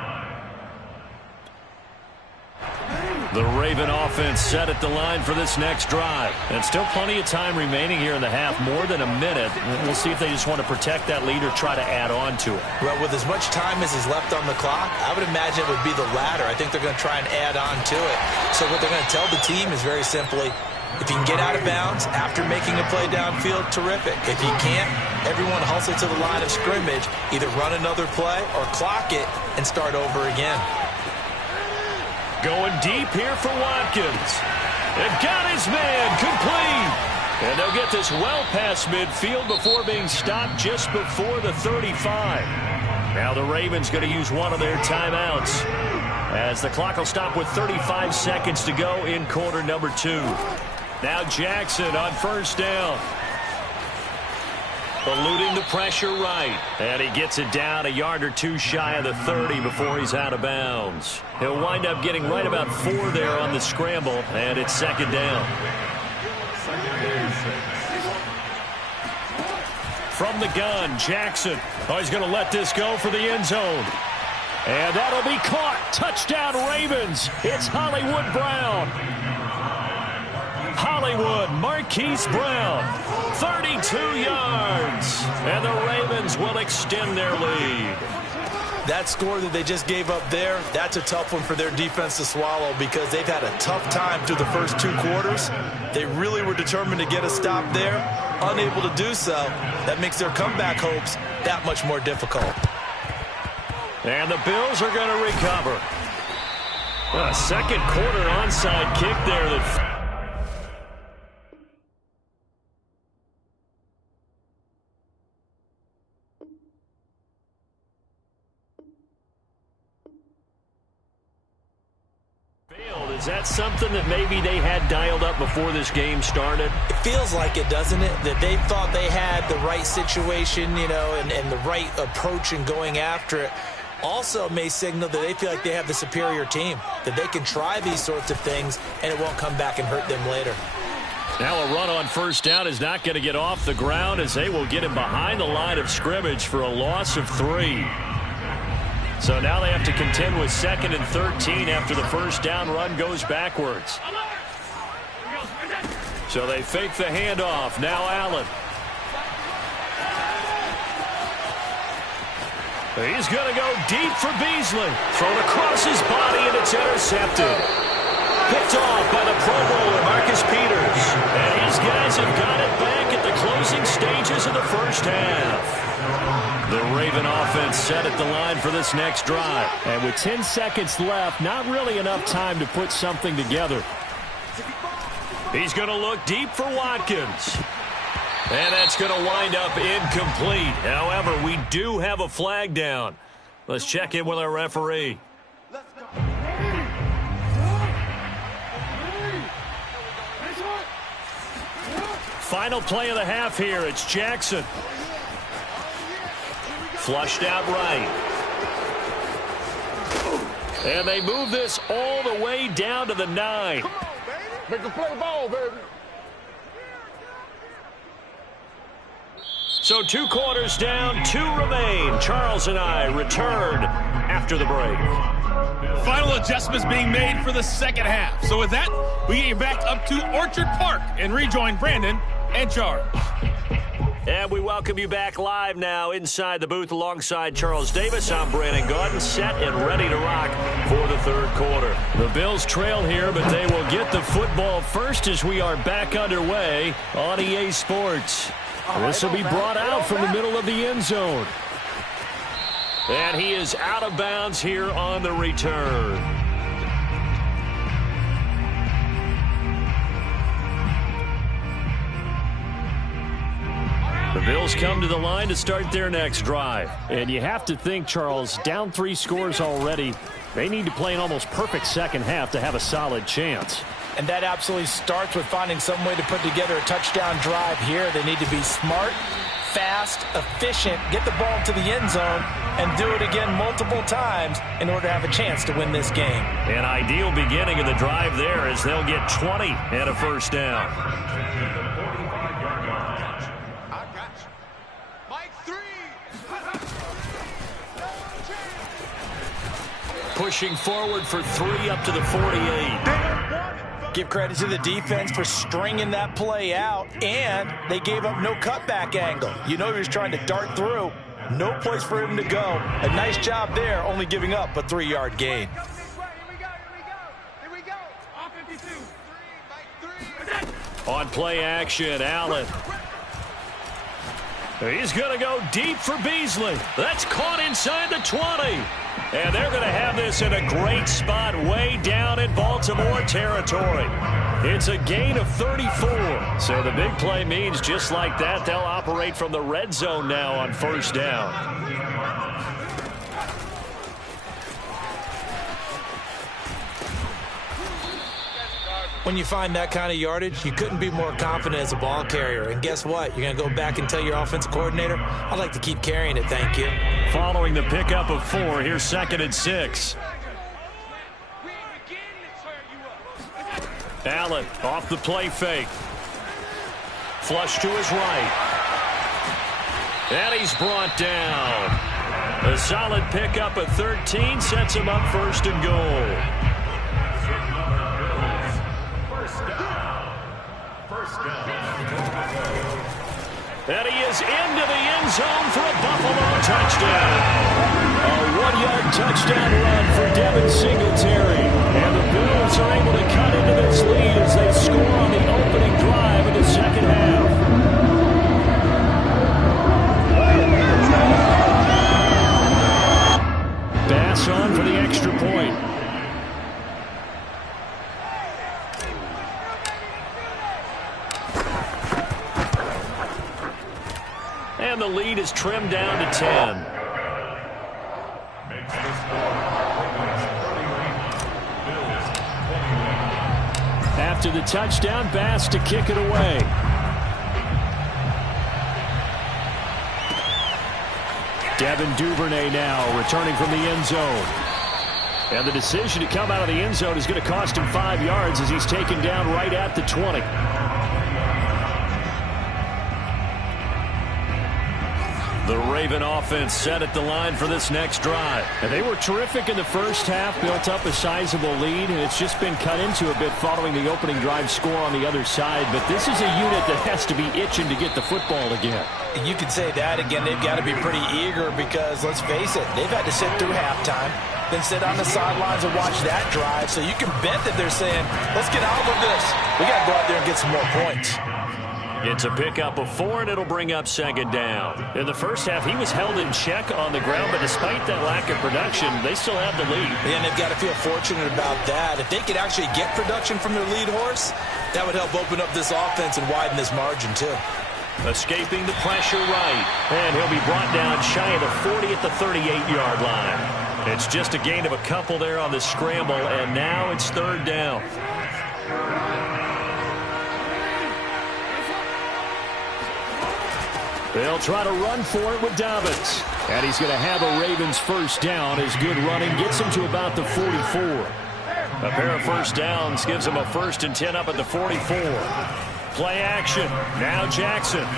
The Raven offense set at the line for this next drive. And still plenty of time remaining here in the half, more than a minute. We'll see if they just want to protect that lead or try to add on to it. Well, with as much time as is left on the clock, I would imagine it would be the latter. I think they're going to try and add on to it. So what they're going to tell the team is very simply, if you can get out of bounds after making a play downfield, terrific. If you can't, everyone hustle to the line of scrimmage, either run another play or clock it and start over again. Going deep here for Watkins. And got his man complete. And they'll get this well past midfield before being stopped just before the 35. Now the Ravens going to use one of their timeouts, as the clock will stop with 35 seconds to go in quarter number 2. Now Jackson on first down. Eluding the pressure right. And he gets it down a yard or two shy of the 30 before he's out of bounds. He'll wind up getting right about 4 there on the scramble, and it's second down. From the gun, Jackson. Oh, he's going to let this go for the end zone. And that'll be caught. Touchdown Ravens. It's Hollywood Brown. Hollywood, Marquise Brown, 32 yards. And the Ravens will extend their lead. That score that they just gave up there, that's a tough one for their defense to swallow, because they've had a tough time through the first 2 quarters. They really were determined to get a stop there, unable to do so. That makes their comeback hopes that much more difficult. And the Bills are going to recover. A second quarter onside kick there that... Is that something that maybe they had dialed up before this game started? It feels like it, doesn't it? That they thought they had the right situation, you know, and the right approach in going after it. Also may signal that they feel like they have the superior team, that they can try these sorts of things and it won't come back and hurt them later. Now a run on first down is not going to get off the ground, as they will get him behind the line of scrimmage for a loss of 3. So now they have to contend with 2nd and 13 after the first down run goes backwards. So they fake the handoff. Now Allen. He's going to go deep for Beasley. Thrown across his body, and it's intercepted. Picked off by the Pro Bowler, Marcus Peters. And these guys have got it back at the closing stages of the first half. The Raven offense set at the line for this next drive. And with 10 seconds left, not really enough time to put something together. He's going to look deep for Watkins. And that's going to wind up incomplete. However, we do have a flag down. Let's check in with our referee. Final play of the half here. It's Jackson. Flushed out right. And they move this all the way down to the 9. Make a play ball, baby. So 2 quarters down, 2 remain. Charles and I return after the break. Final adjustments being made for the second half. So with that, we get you back up to Orchard Park and rejoin Brandon and Charles. And we welcome you back live now inside the booth alongside Charles Davis. I'm Brandon Gaudin, set and ready to rock for the third quarter. The Bills trail here, but they will get the football first as we are back underway on EA Sports. This will be brought out from the middle of the end zone. And he is out of bounds here on the return. The Bills come to the line to start their next drive. And you have to think, Charles, down 3 scores already. They need to play an almost perfect second half to have a solid chance. And that absolutely starts with finding some way to put together a touchdown drive here. They need to be smart, fast, efficient, get the ball to the end zone, and do it again multiple times in order to have a chance to win this game. An ideal beginning of the drive there as they'll get 20 and a first down. I got you. Mike 3. Pushing forward for 3 up to the 48. Give credit to the defense for stringing that play out, and they gave up no cutback angle. You know he was trying to dart through. No place for him to go. A nice job there, only giving up a 3-yard gain. Here we go. Off 52. 3, Mike 3. On play action, Allen. He's going to go deep for Beasley. That's caught inside the 20. And they're going to have this in a great spot way down in Baltimore territory. It's a gain of 34. So the big play means just like that, they'll operate from the red zone now on first down. When you find that kind of yardage, you couldn't be more confident as a ball carrier. And guess what? You're going to go back and tell your offensive coordinator, I'd like to keep carrying it, thank you. Following the pickup of 4, here's 2nd and 6. Allen off the play fake. Flush to his right. And he's brought down. A solid pickup at 13 sets him up 1st and goal. And he is into the end zone for a Buffalo touchdown. A 1-yard touchdown run for Devin Singletary. And the Bills are able to cut into this lead as they score on the opening drive in the second half. Bass on for the extra point. And the lead is trimmed down to 10. After the touchdown, Bass to kick it away. Devin Duvernay now returning from the end zone. And the decision to come out of the end zone is going to cost him 5 yards as he's taken down right at the 20. The Raven offense set at the line for this next drive. And they were terrific in the first half, built up a sizable lead, and it's just been cut into a bit following the opening drive score on the other side. But this is a unit that has to be itching to get the football again. You could say that again. They've got to be pretty eager because, let's face it, they've had to sit through halftime, then sit on the sidelines and watch that drive. So you can bet that they're saying, let's get out with this. We got to go out there and get some more points. It's a pickup of 4, and it'll bring up 2nd down. In the first half, he was held in check on the ground, but despite that lack of production, they still have the lead. And they've got to feel fortunate about that. If they could actually get production from their lead horse, that would help open up this offense and widen this margin, too. Escaping the pressure right, and he'll be brought down shy of the 40 at the 38-yard line. It's just a gain of a couple there on the scramble, and now it's 3rd down. They'll try to run for it with Dobbins. And he's going to have a Ravens first down as good running gets him to about the 44. A pair of first downs gives him a 1st and 10 up at the 44. Play action. Now Jackson.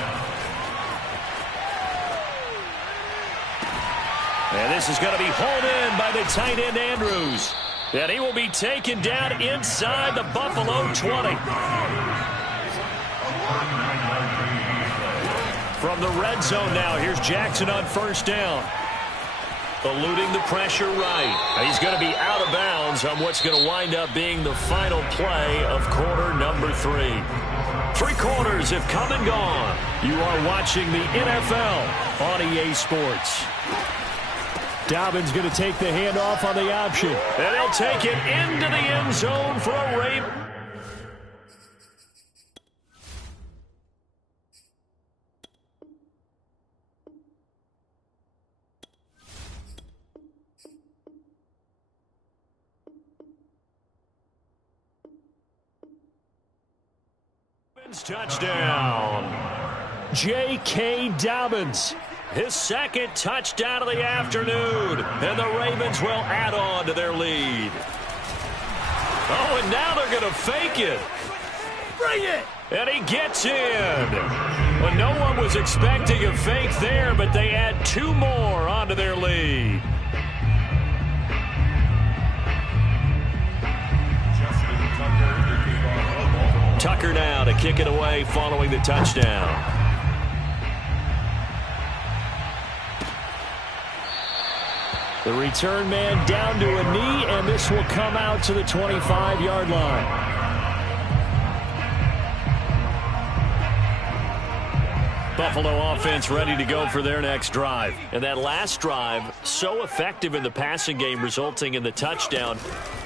And this is going to be hauled in by the tight end Andrews. And he will be taken down inside the Buffalo 20. From the red zone now, here's Jackson on first down. Eluding the pressure right. He's going to be out of bounds on what's going to wind up being the final play of quarter number 3. 3 quarters have come and gone. You are watching the NFL on EA Sports. Dobbins going to take the handoff on the option. And he'll take it into the end zone for a Raven. Touchdown. J.K. Dobbins. his second touchdown of the afternoon. And the Ravens will add on to their lead. Oh, and now they're going to fake it. Bring it! And he gets in. Well, no one was expecting a fake there, but they add 2 more onto their lead. Tucker now to kick it away following the touchdown. The return man down to a knee, and this will come out to the 25-yard line. Buffalo offense ready to go for their next drive. And that last drive, so effective in the passing game, resulting in the touchdown.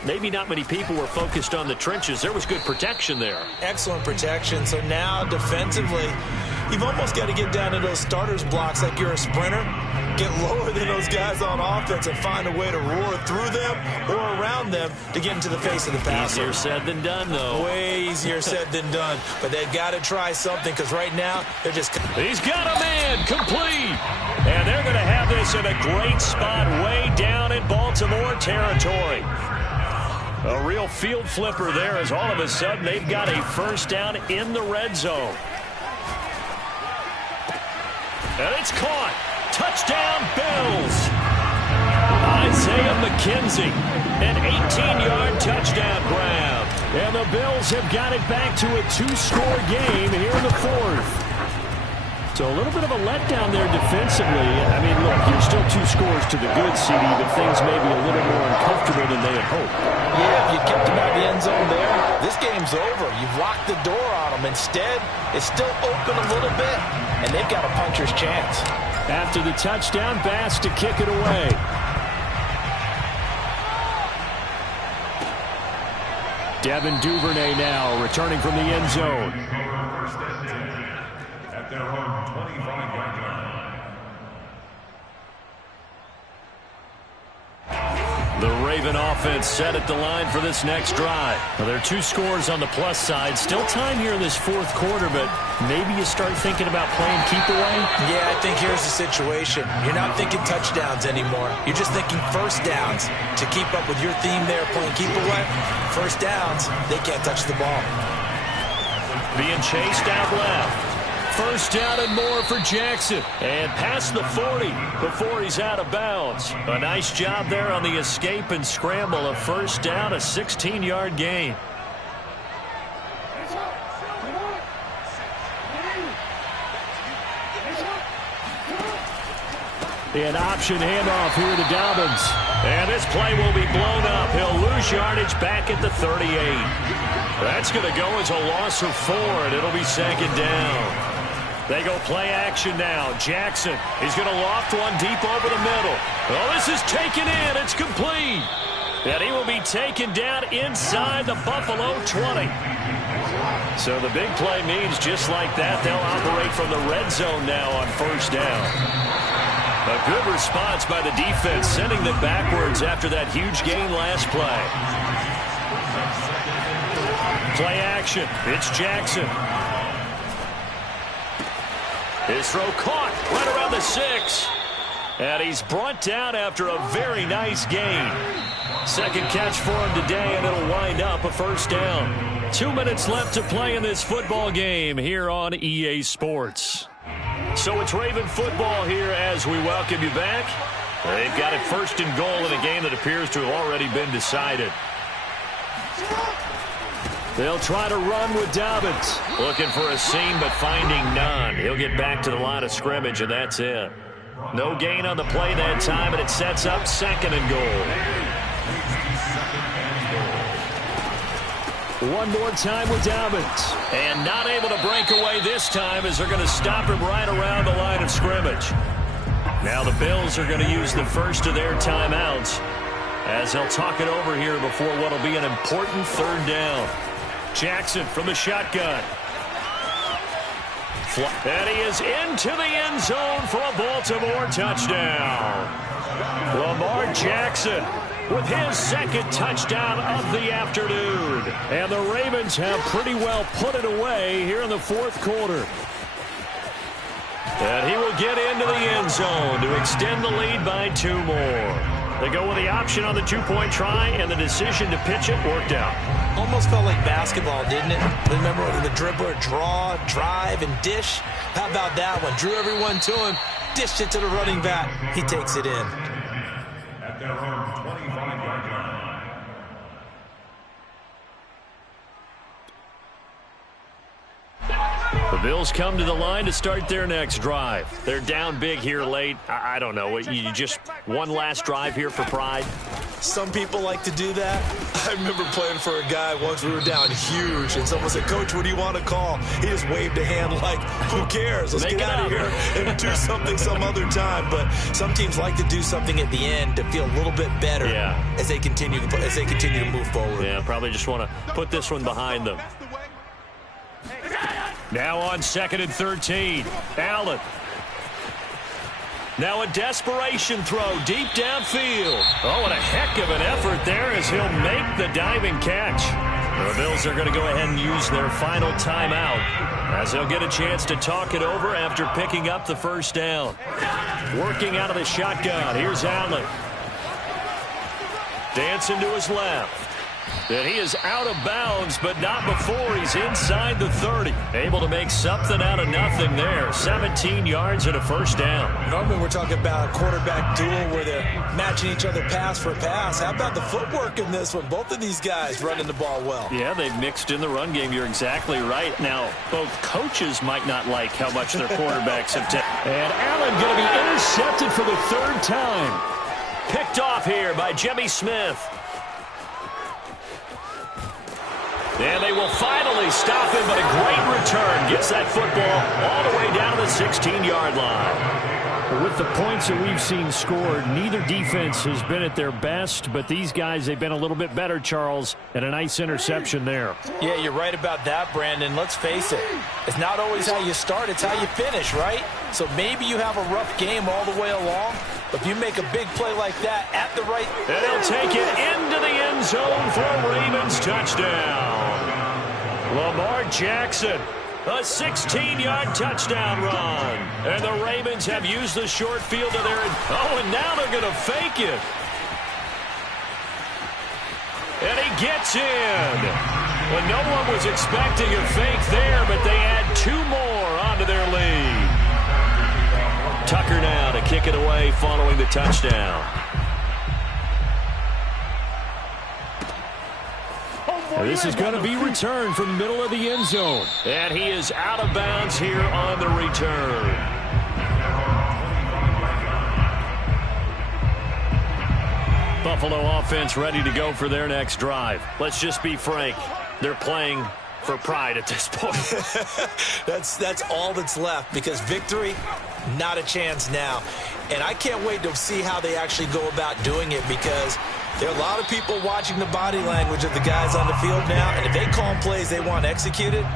Maybe not many people were focused on the trenches. There was good protection there. Excellent protection. So now defensively, you've almost got to get down to those starters blocks like you're a sprinter. Get lower than those guys on offense and find a way to roar through them or around them to get into the face of the passer. Easier said than done, though. Way easier said than done. But they've got to try something because right now they're just... He's got a man complete. And they're going to have this in a great spot way down in Baltimore territory. A real field flipper there as all of a sudden they've got a first down in the red zone. And it's caught. Touchdown, Bills. Isaiah McKenzie, an 18-yard touchdown grab. And the Bills have got it back to a 2-score game here in the 4th. So a little bit of a letdown there defensively. I mean, look, you're still 2 scores to the good, CD, but things may be a little more uncomfortable than they had hoped. Yeah, if you kept them out of the end zone there, this game's over. You've locked the door on them. Instead, it's still open a little bit, and they've got a puncher's chance. After the touchdown, Bass to kick it away. Devin Duvernay now returning from the end zone. At their own 25-yard line. The Raven offense set at the line for this next drive. Well, there are 2 scores on the plus side. Still time here in this 4th quarter, but maybe you start thinking about playing keep away? Yeah, I think here's the situation. You're not thinking touchdowns anymore. You're just thinking first downs. To keep up with your theme there, playing keep away, first downs, they can't touch the ball. Being chased out left. First down and more for Jackson. And past the 40 before he's out of bounds. A nice job there on the escape and scramble. A first down, a 16-yard gain. An option handoff here to Dobbins. And this play will be blown up. He'll lose yardage back at the 38. That's going to go as a loss of 4, and it'll be second down. They go play action now. Jackson, he's going to loft one deep over the middle. Oh, this is taken in. It's complete. And he will be taken down inside the Buffalo 20. So the big play means just like that, they'll operate from the red zone now on first down. A good response by the defense, sending them backwards after that huge gain last play. Play action. It's Jackson. His throw caught right around the 6. And he's brought down after a very nice gain. Second catch for him today, and it'll wind up a first down. 2 minutes left to play in this football game here on EA Sports. So it's Raven football here as we welcome you back. They've got it first and goal in a game that appears to have already been decided. They'll try to run with Dobbins. Looking for a seam, but finding none. He'll get back to the line of scrimmage, and that's it. No gain on the play that time, and it sets up second and goal. One more time with Dobbins. And not able to break away this time as they're going to stop him right around the line of scrimmage. Now the Bills are going to use the first of their timeouts as they'll talk it over here before what will be an important third down. Jackson from the shotgun. And he is into the end zone for a Baltimore touchdown. Lamar Jackson with his second touchdown of the afternoon. And the Ravens have pretty well put it away here in the 4th quarter. And he will get into the end zone to extend the lead by 2 more. They go with the option on the 2-point try, and the decision to pitch it worked out. Almost felt like basketball, didn't it? Remember the dribbler, draw, drive, and dish? How about that one? Drew everyone to him, dished it to the running back. He takes it in. At their own 25-yard line. The Bills come to the line to start their next drive. They're down big here late. I don't know. You just one last drive here for pride? Some people like to do that. I remember playing for a guy once. We were down huge, and someone said, "Coach, what do you want to call?" He just waved a hand like, who cares? Let's get out of here and do something some other time. But some teams like to do something at the end to feel a little bit better as they continue to move forward. Yeah, probably just want to put this one behind them. Now on 2nd and 13, Allen. Now a desperation throw deep downfield. Oh, and a heck of an effort there as he'll make the diving catch. The Bills are going to go ahead and use their final timeout as they'll get a chance to talk it over after picking up the first down. Working out of the shotgun, here's Allen. Dancing to his left. And he is out of bounds, but not before he's inside the 30. Able to make something out of nothing there. 17 yards and a first down. Normally we're talking about a quarterback duel where they're matching each other pass for pass. How about the footwork in this one? Both of these guys running the ball well. Yeah, they've mixed in the run game. You're exactly right. Now, both coaches might not like how much their quarterbacks have taken. And Allen going to be intercepted for the 3rd time. Picked off here by Jimmy Smith. And they will finally stop him, but a great return. Gets that football all the way down to the 16-yard line. With the points that we've seen scored, neither defense has been at their best, but these guys, they've been a little bit better, Charles, and a nice interception there. Yeah, you're right about that, Brandon. Let's face it. It's not always how you start, it's how you finish, right? So maybe you have a rough game all the way along, but if you make a big play like that at the right... And he'll take it into the end zone for a Ravens touchdown. Lamar Jackson, a 16-yard touchdown run. And the Ravens have used the short field of their... Oh, and now they're going to fake it. And he gets in. Well, no one was expecting a fake there, but they add 2 more onto their lead. Tucker now to kick it away following the touchdown. And this is going to be returned from the middle of the end zone. And he is out of bounds here on the return. Buffalo offense ready to go for their next drive. Let's just be frank. They're playing for pride at this point. That's all that's left, because victory, not a chance now. And I can't wait to see how they actually go about doing it, because there are a lot of people watching the body language of the guys on the field now, and if they call plays they want executed,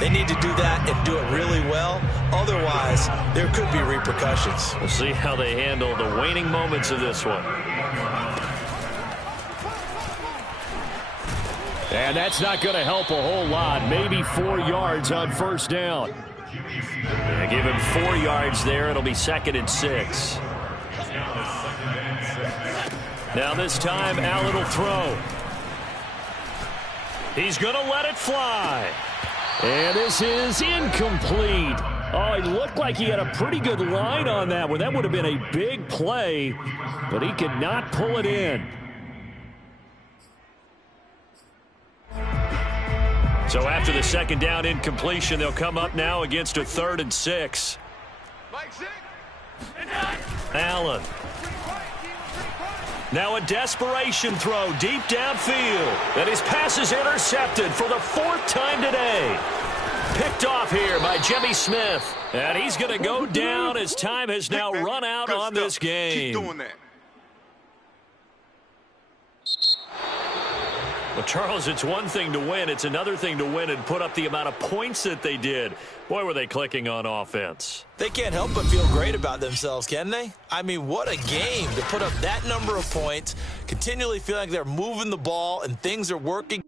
they need to do that and do it really well. Otherwise, there could be repercussions. We'll see how they handle the waning moments of this one. And that's not going to help a whole lot. Maybe 4 yards on first down. Yeah, give him 4 yards there. It'll be 2nd and 6. Now this time, Allen will throw. He's going to let it fly. And this is incomplete. Oh, it looked like he had a pretty good line on that one. That would have been a big play, but he could not pull it in. So after the 2nd down incompletion, they'll come up now against a 3rd and 6. Allen. Now a desperation throw deep downfield. And his pass is intercepted for the 4th time today. Picked off here by Jimmy Smith. And he's going to go down as time has now run out on this game. Keep doing that. Well, Charles, it's one thing to win. It's another thing to win and put up the amount of points that they did. Boy, were they clicking on offense. They can't help but feel great about themselves, can they? I mean, what a game to put up that number of points, continually feeling like they're moving the ball and things are working.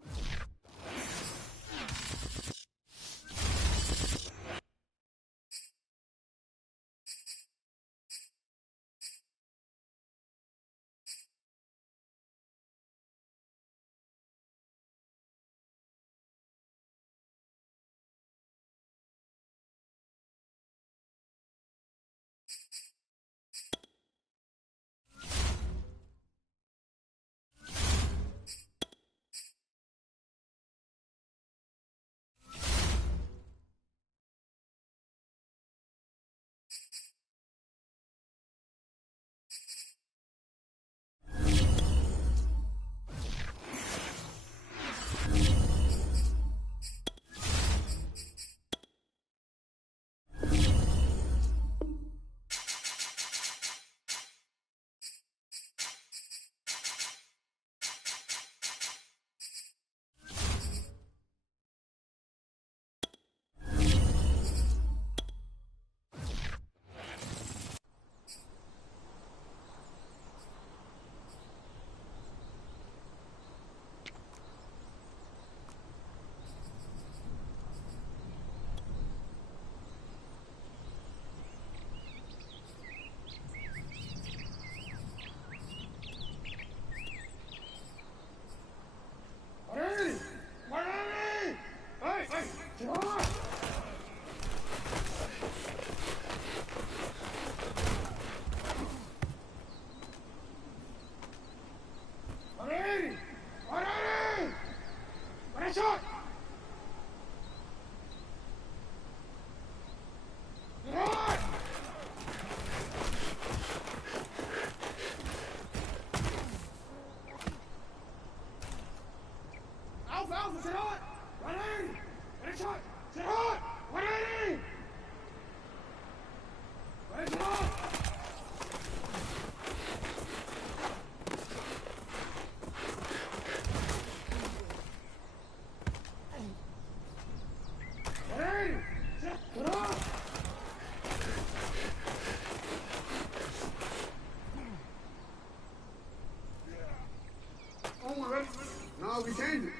No, we changed it.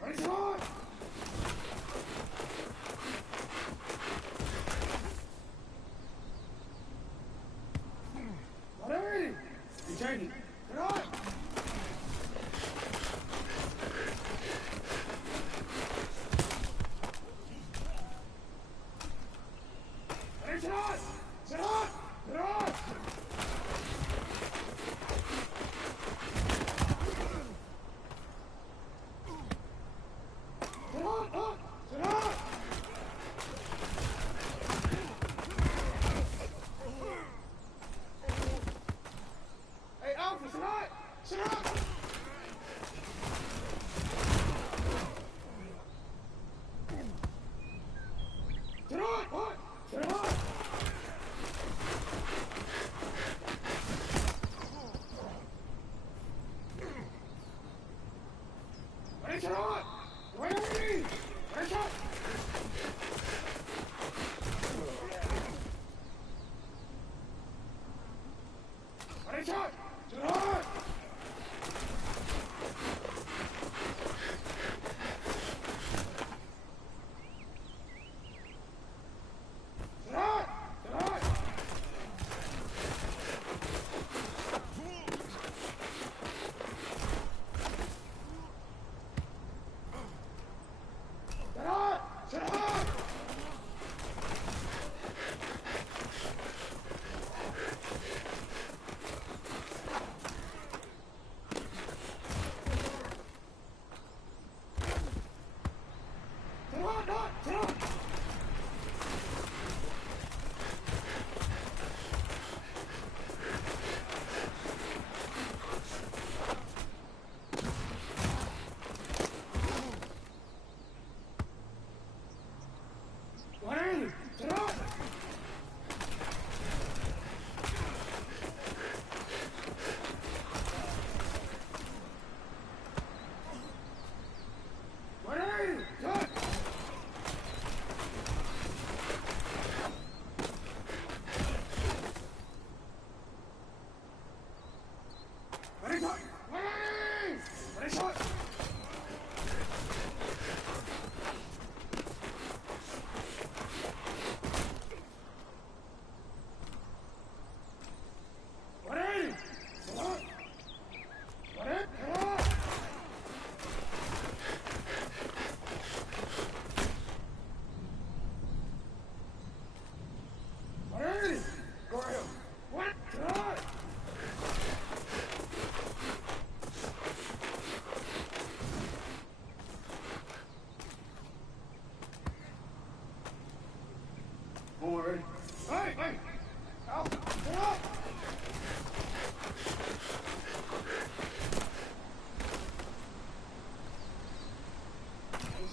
Ready, shot! Ready! We changed it. Get on! Ready, shot! Get on! Get on!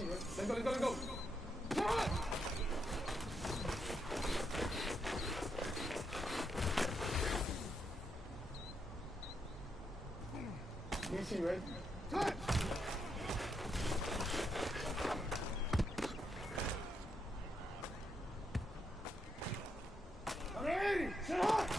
Let's go. Come on! DC, ready? Touch! I'm ready! Sit hot!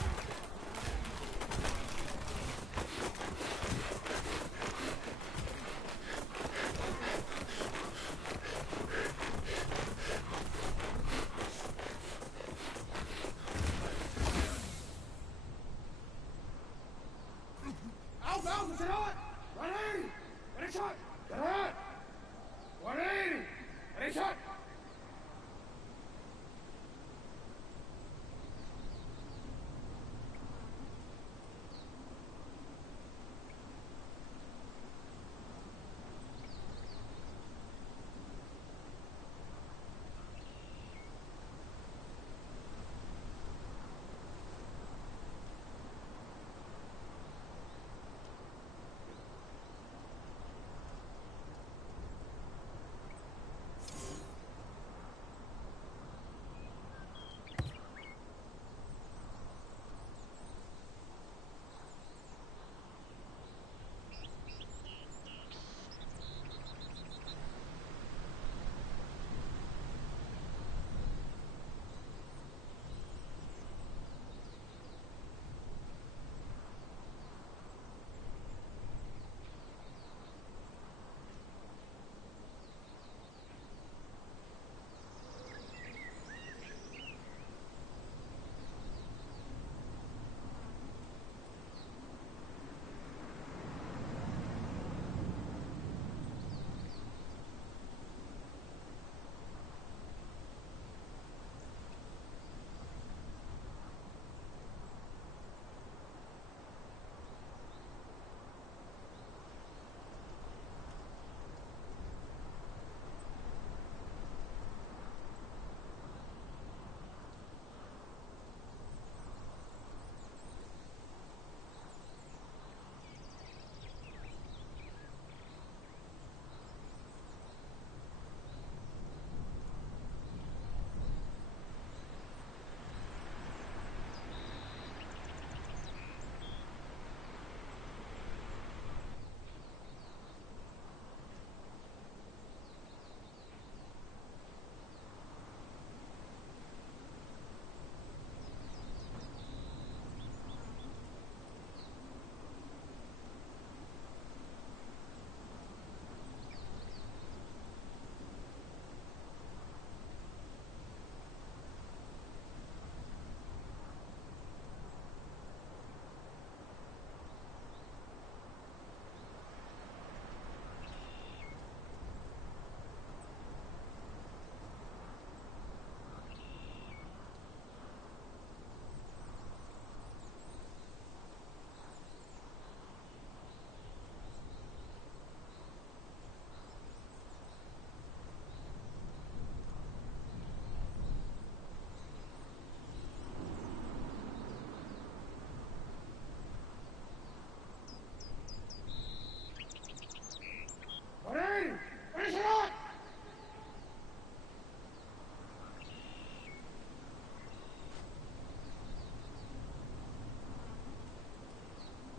Out, sit hot! 180! Ready, shot! Get hot! 180! Ready, shot!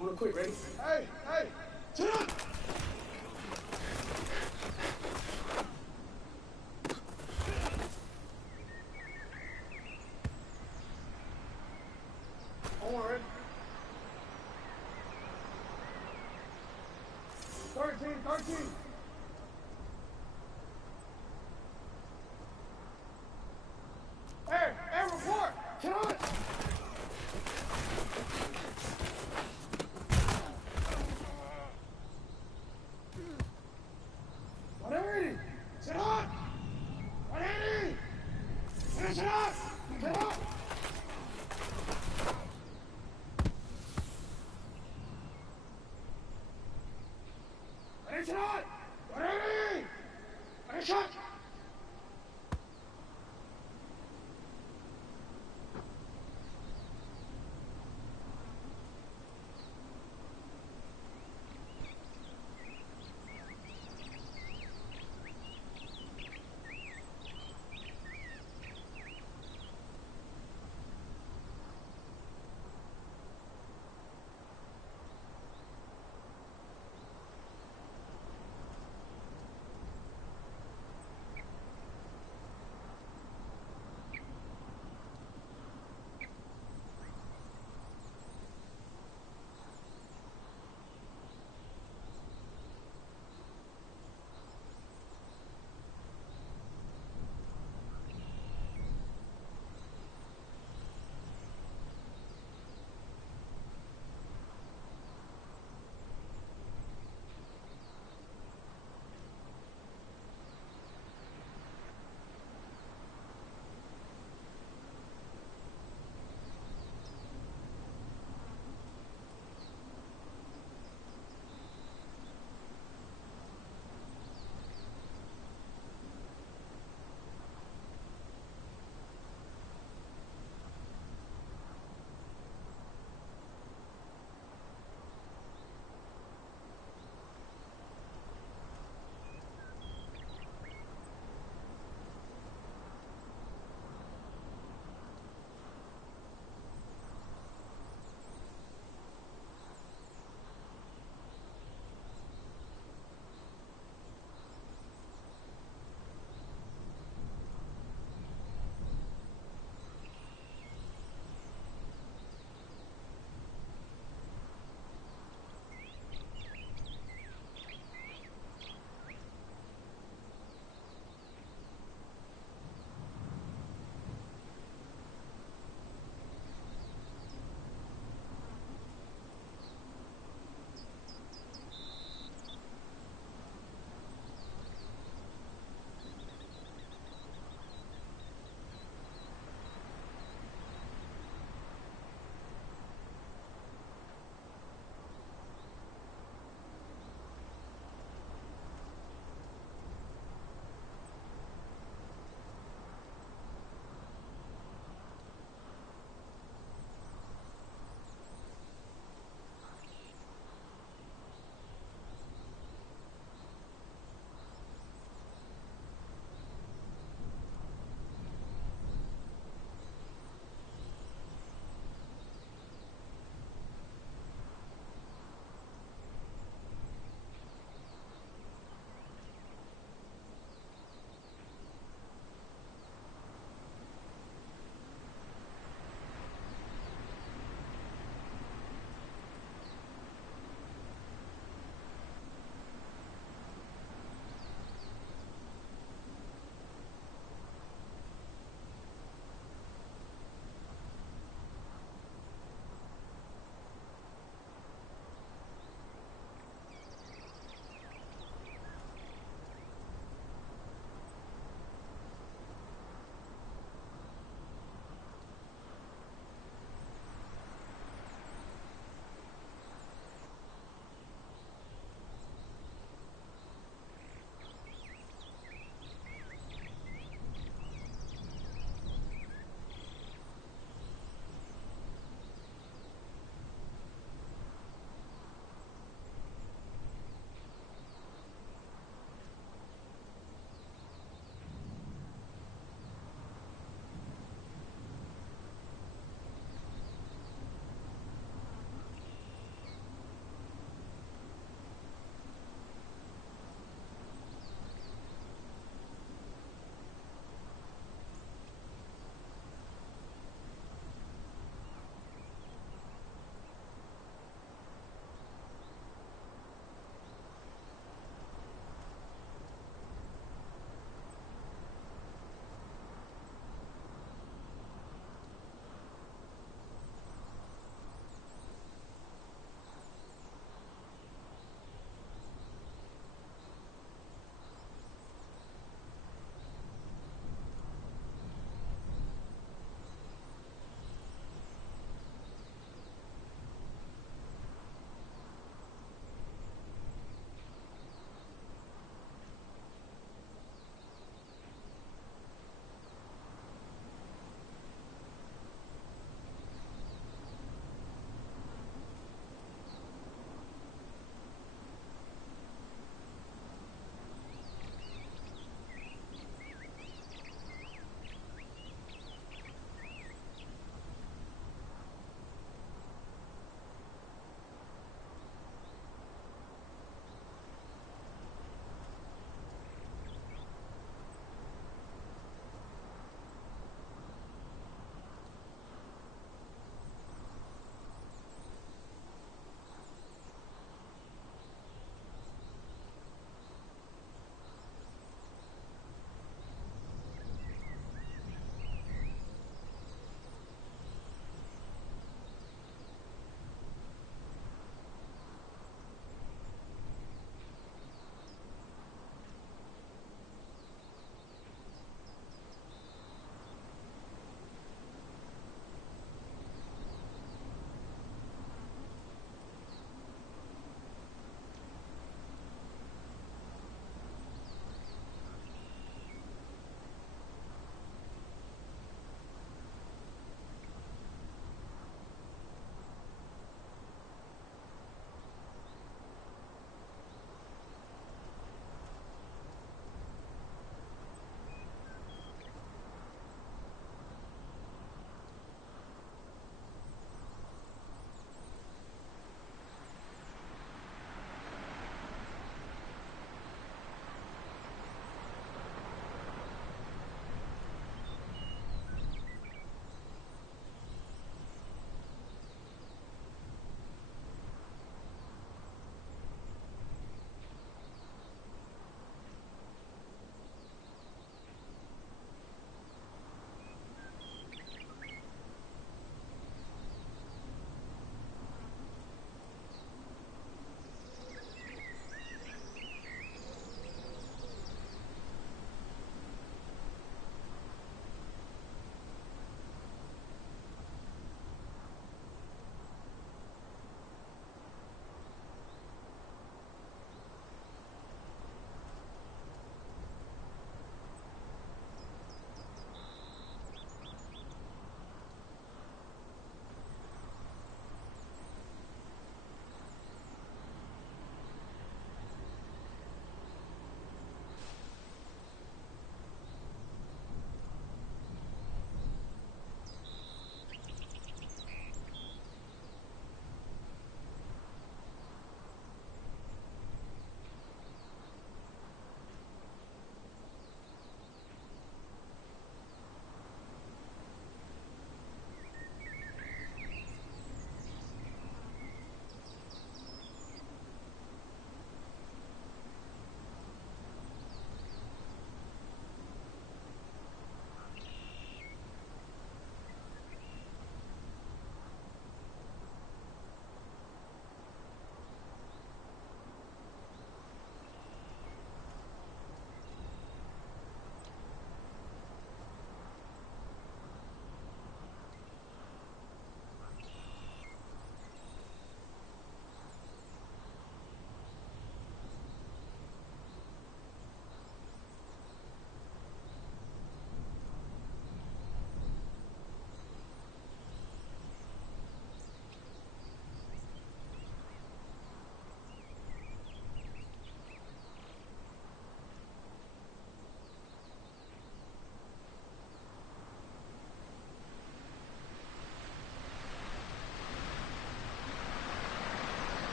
Real quick, ready? Hey, sit up!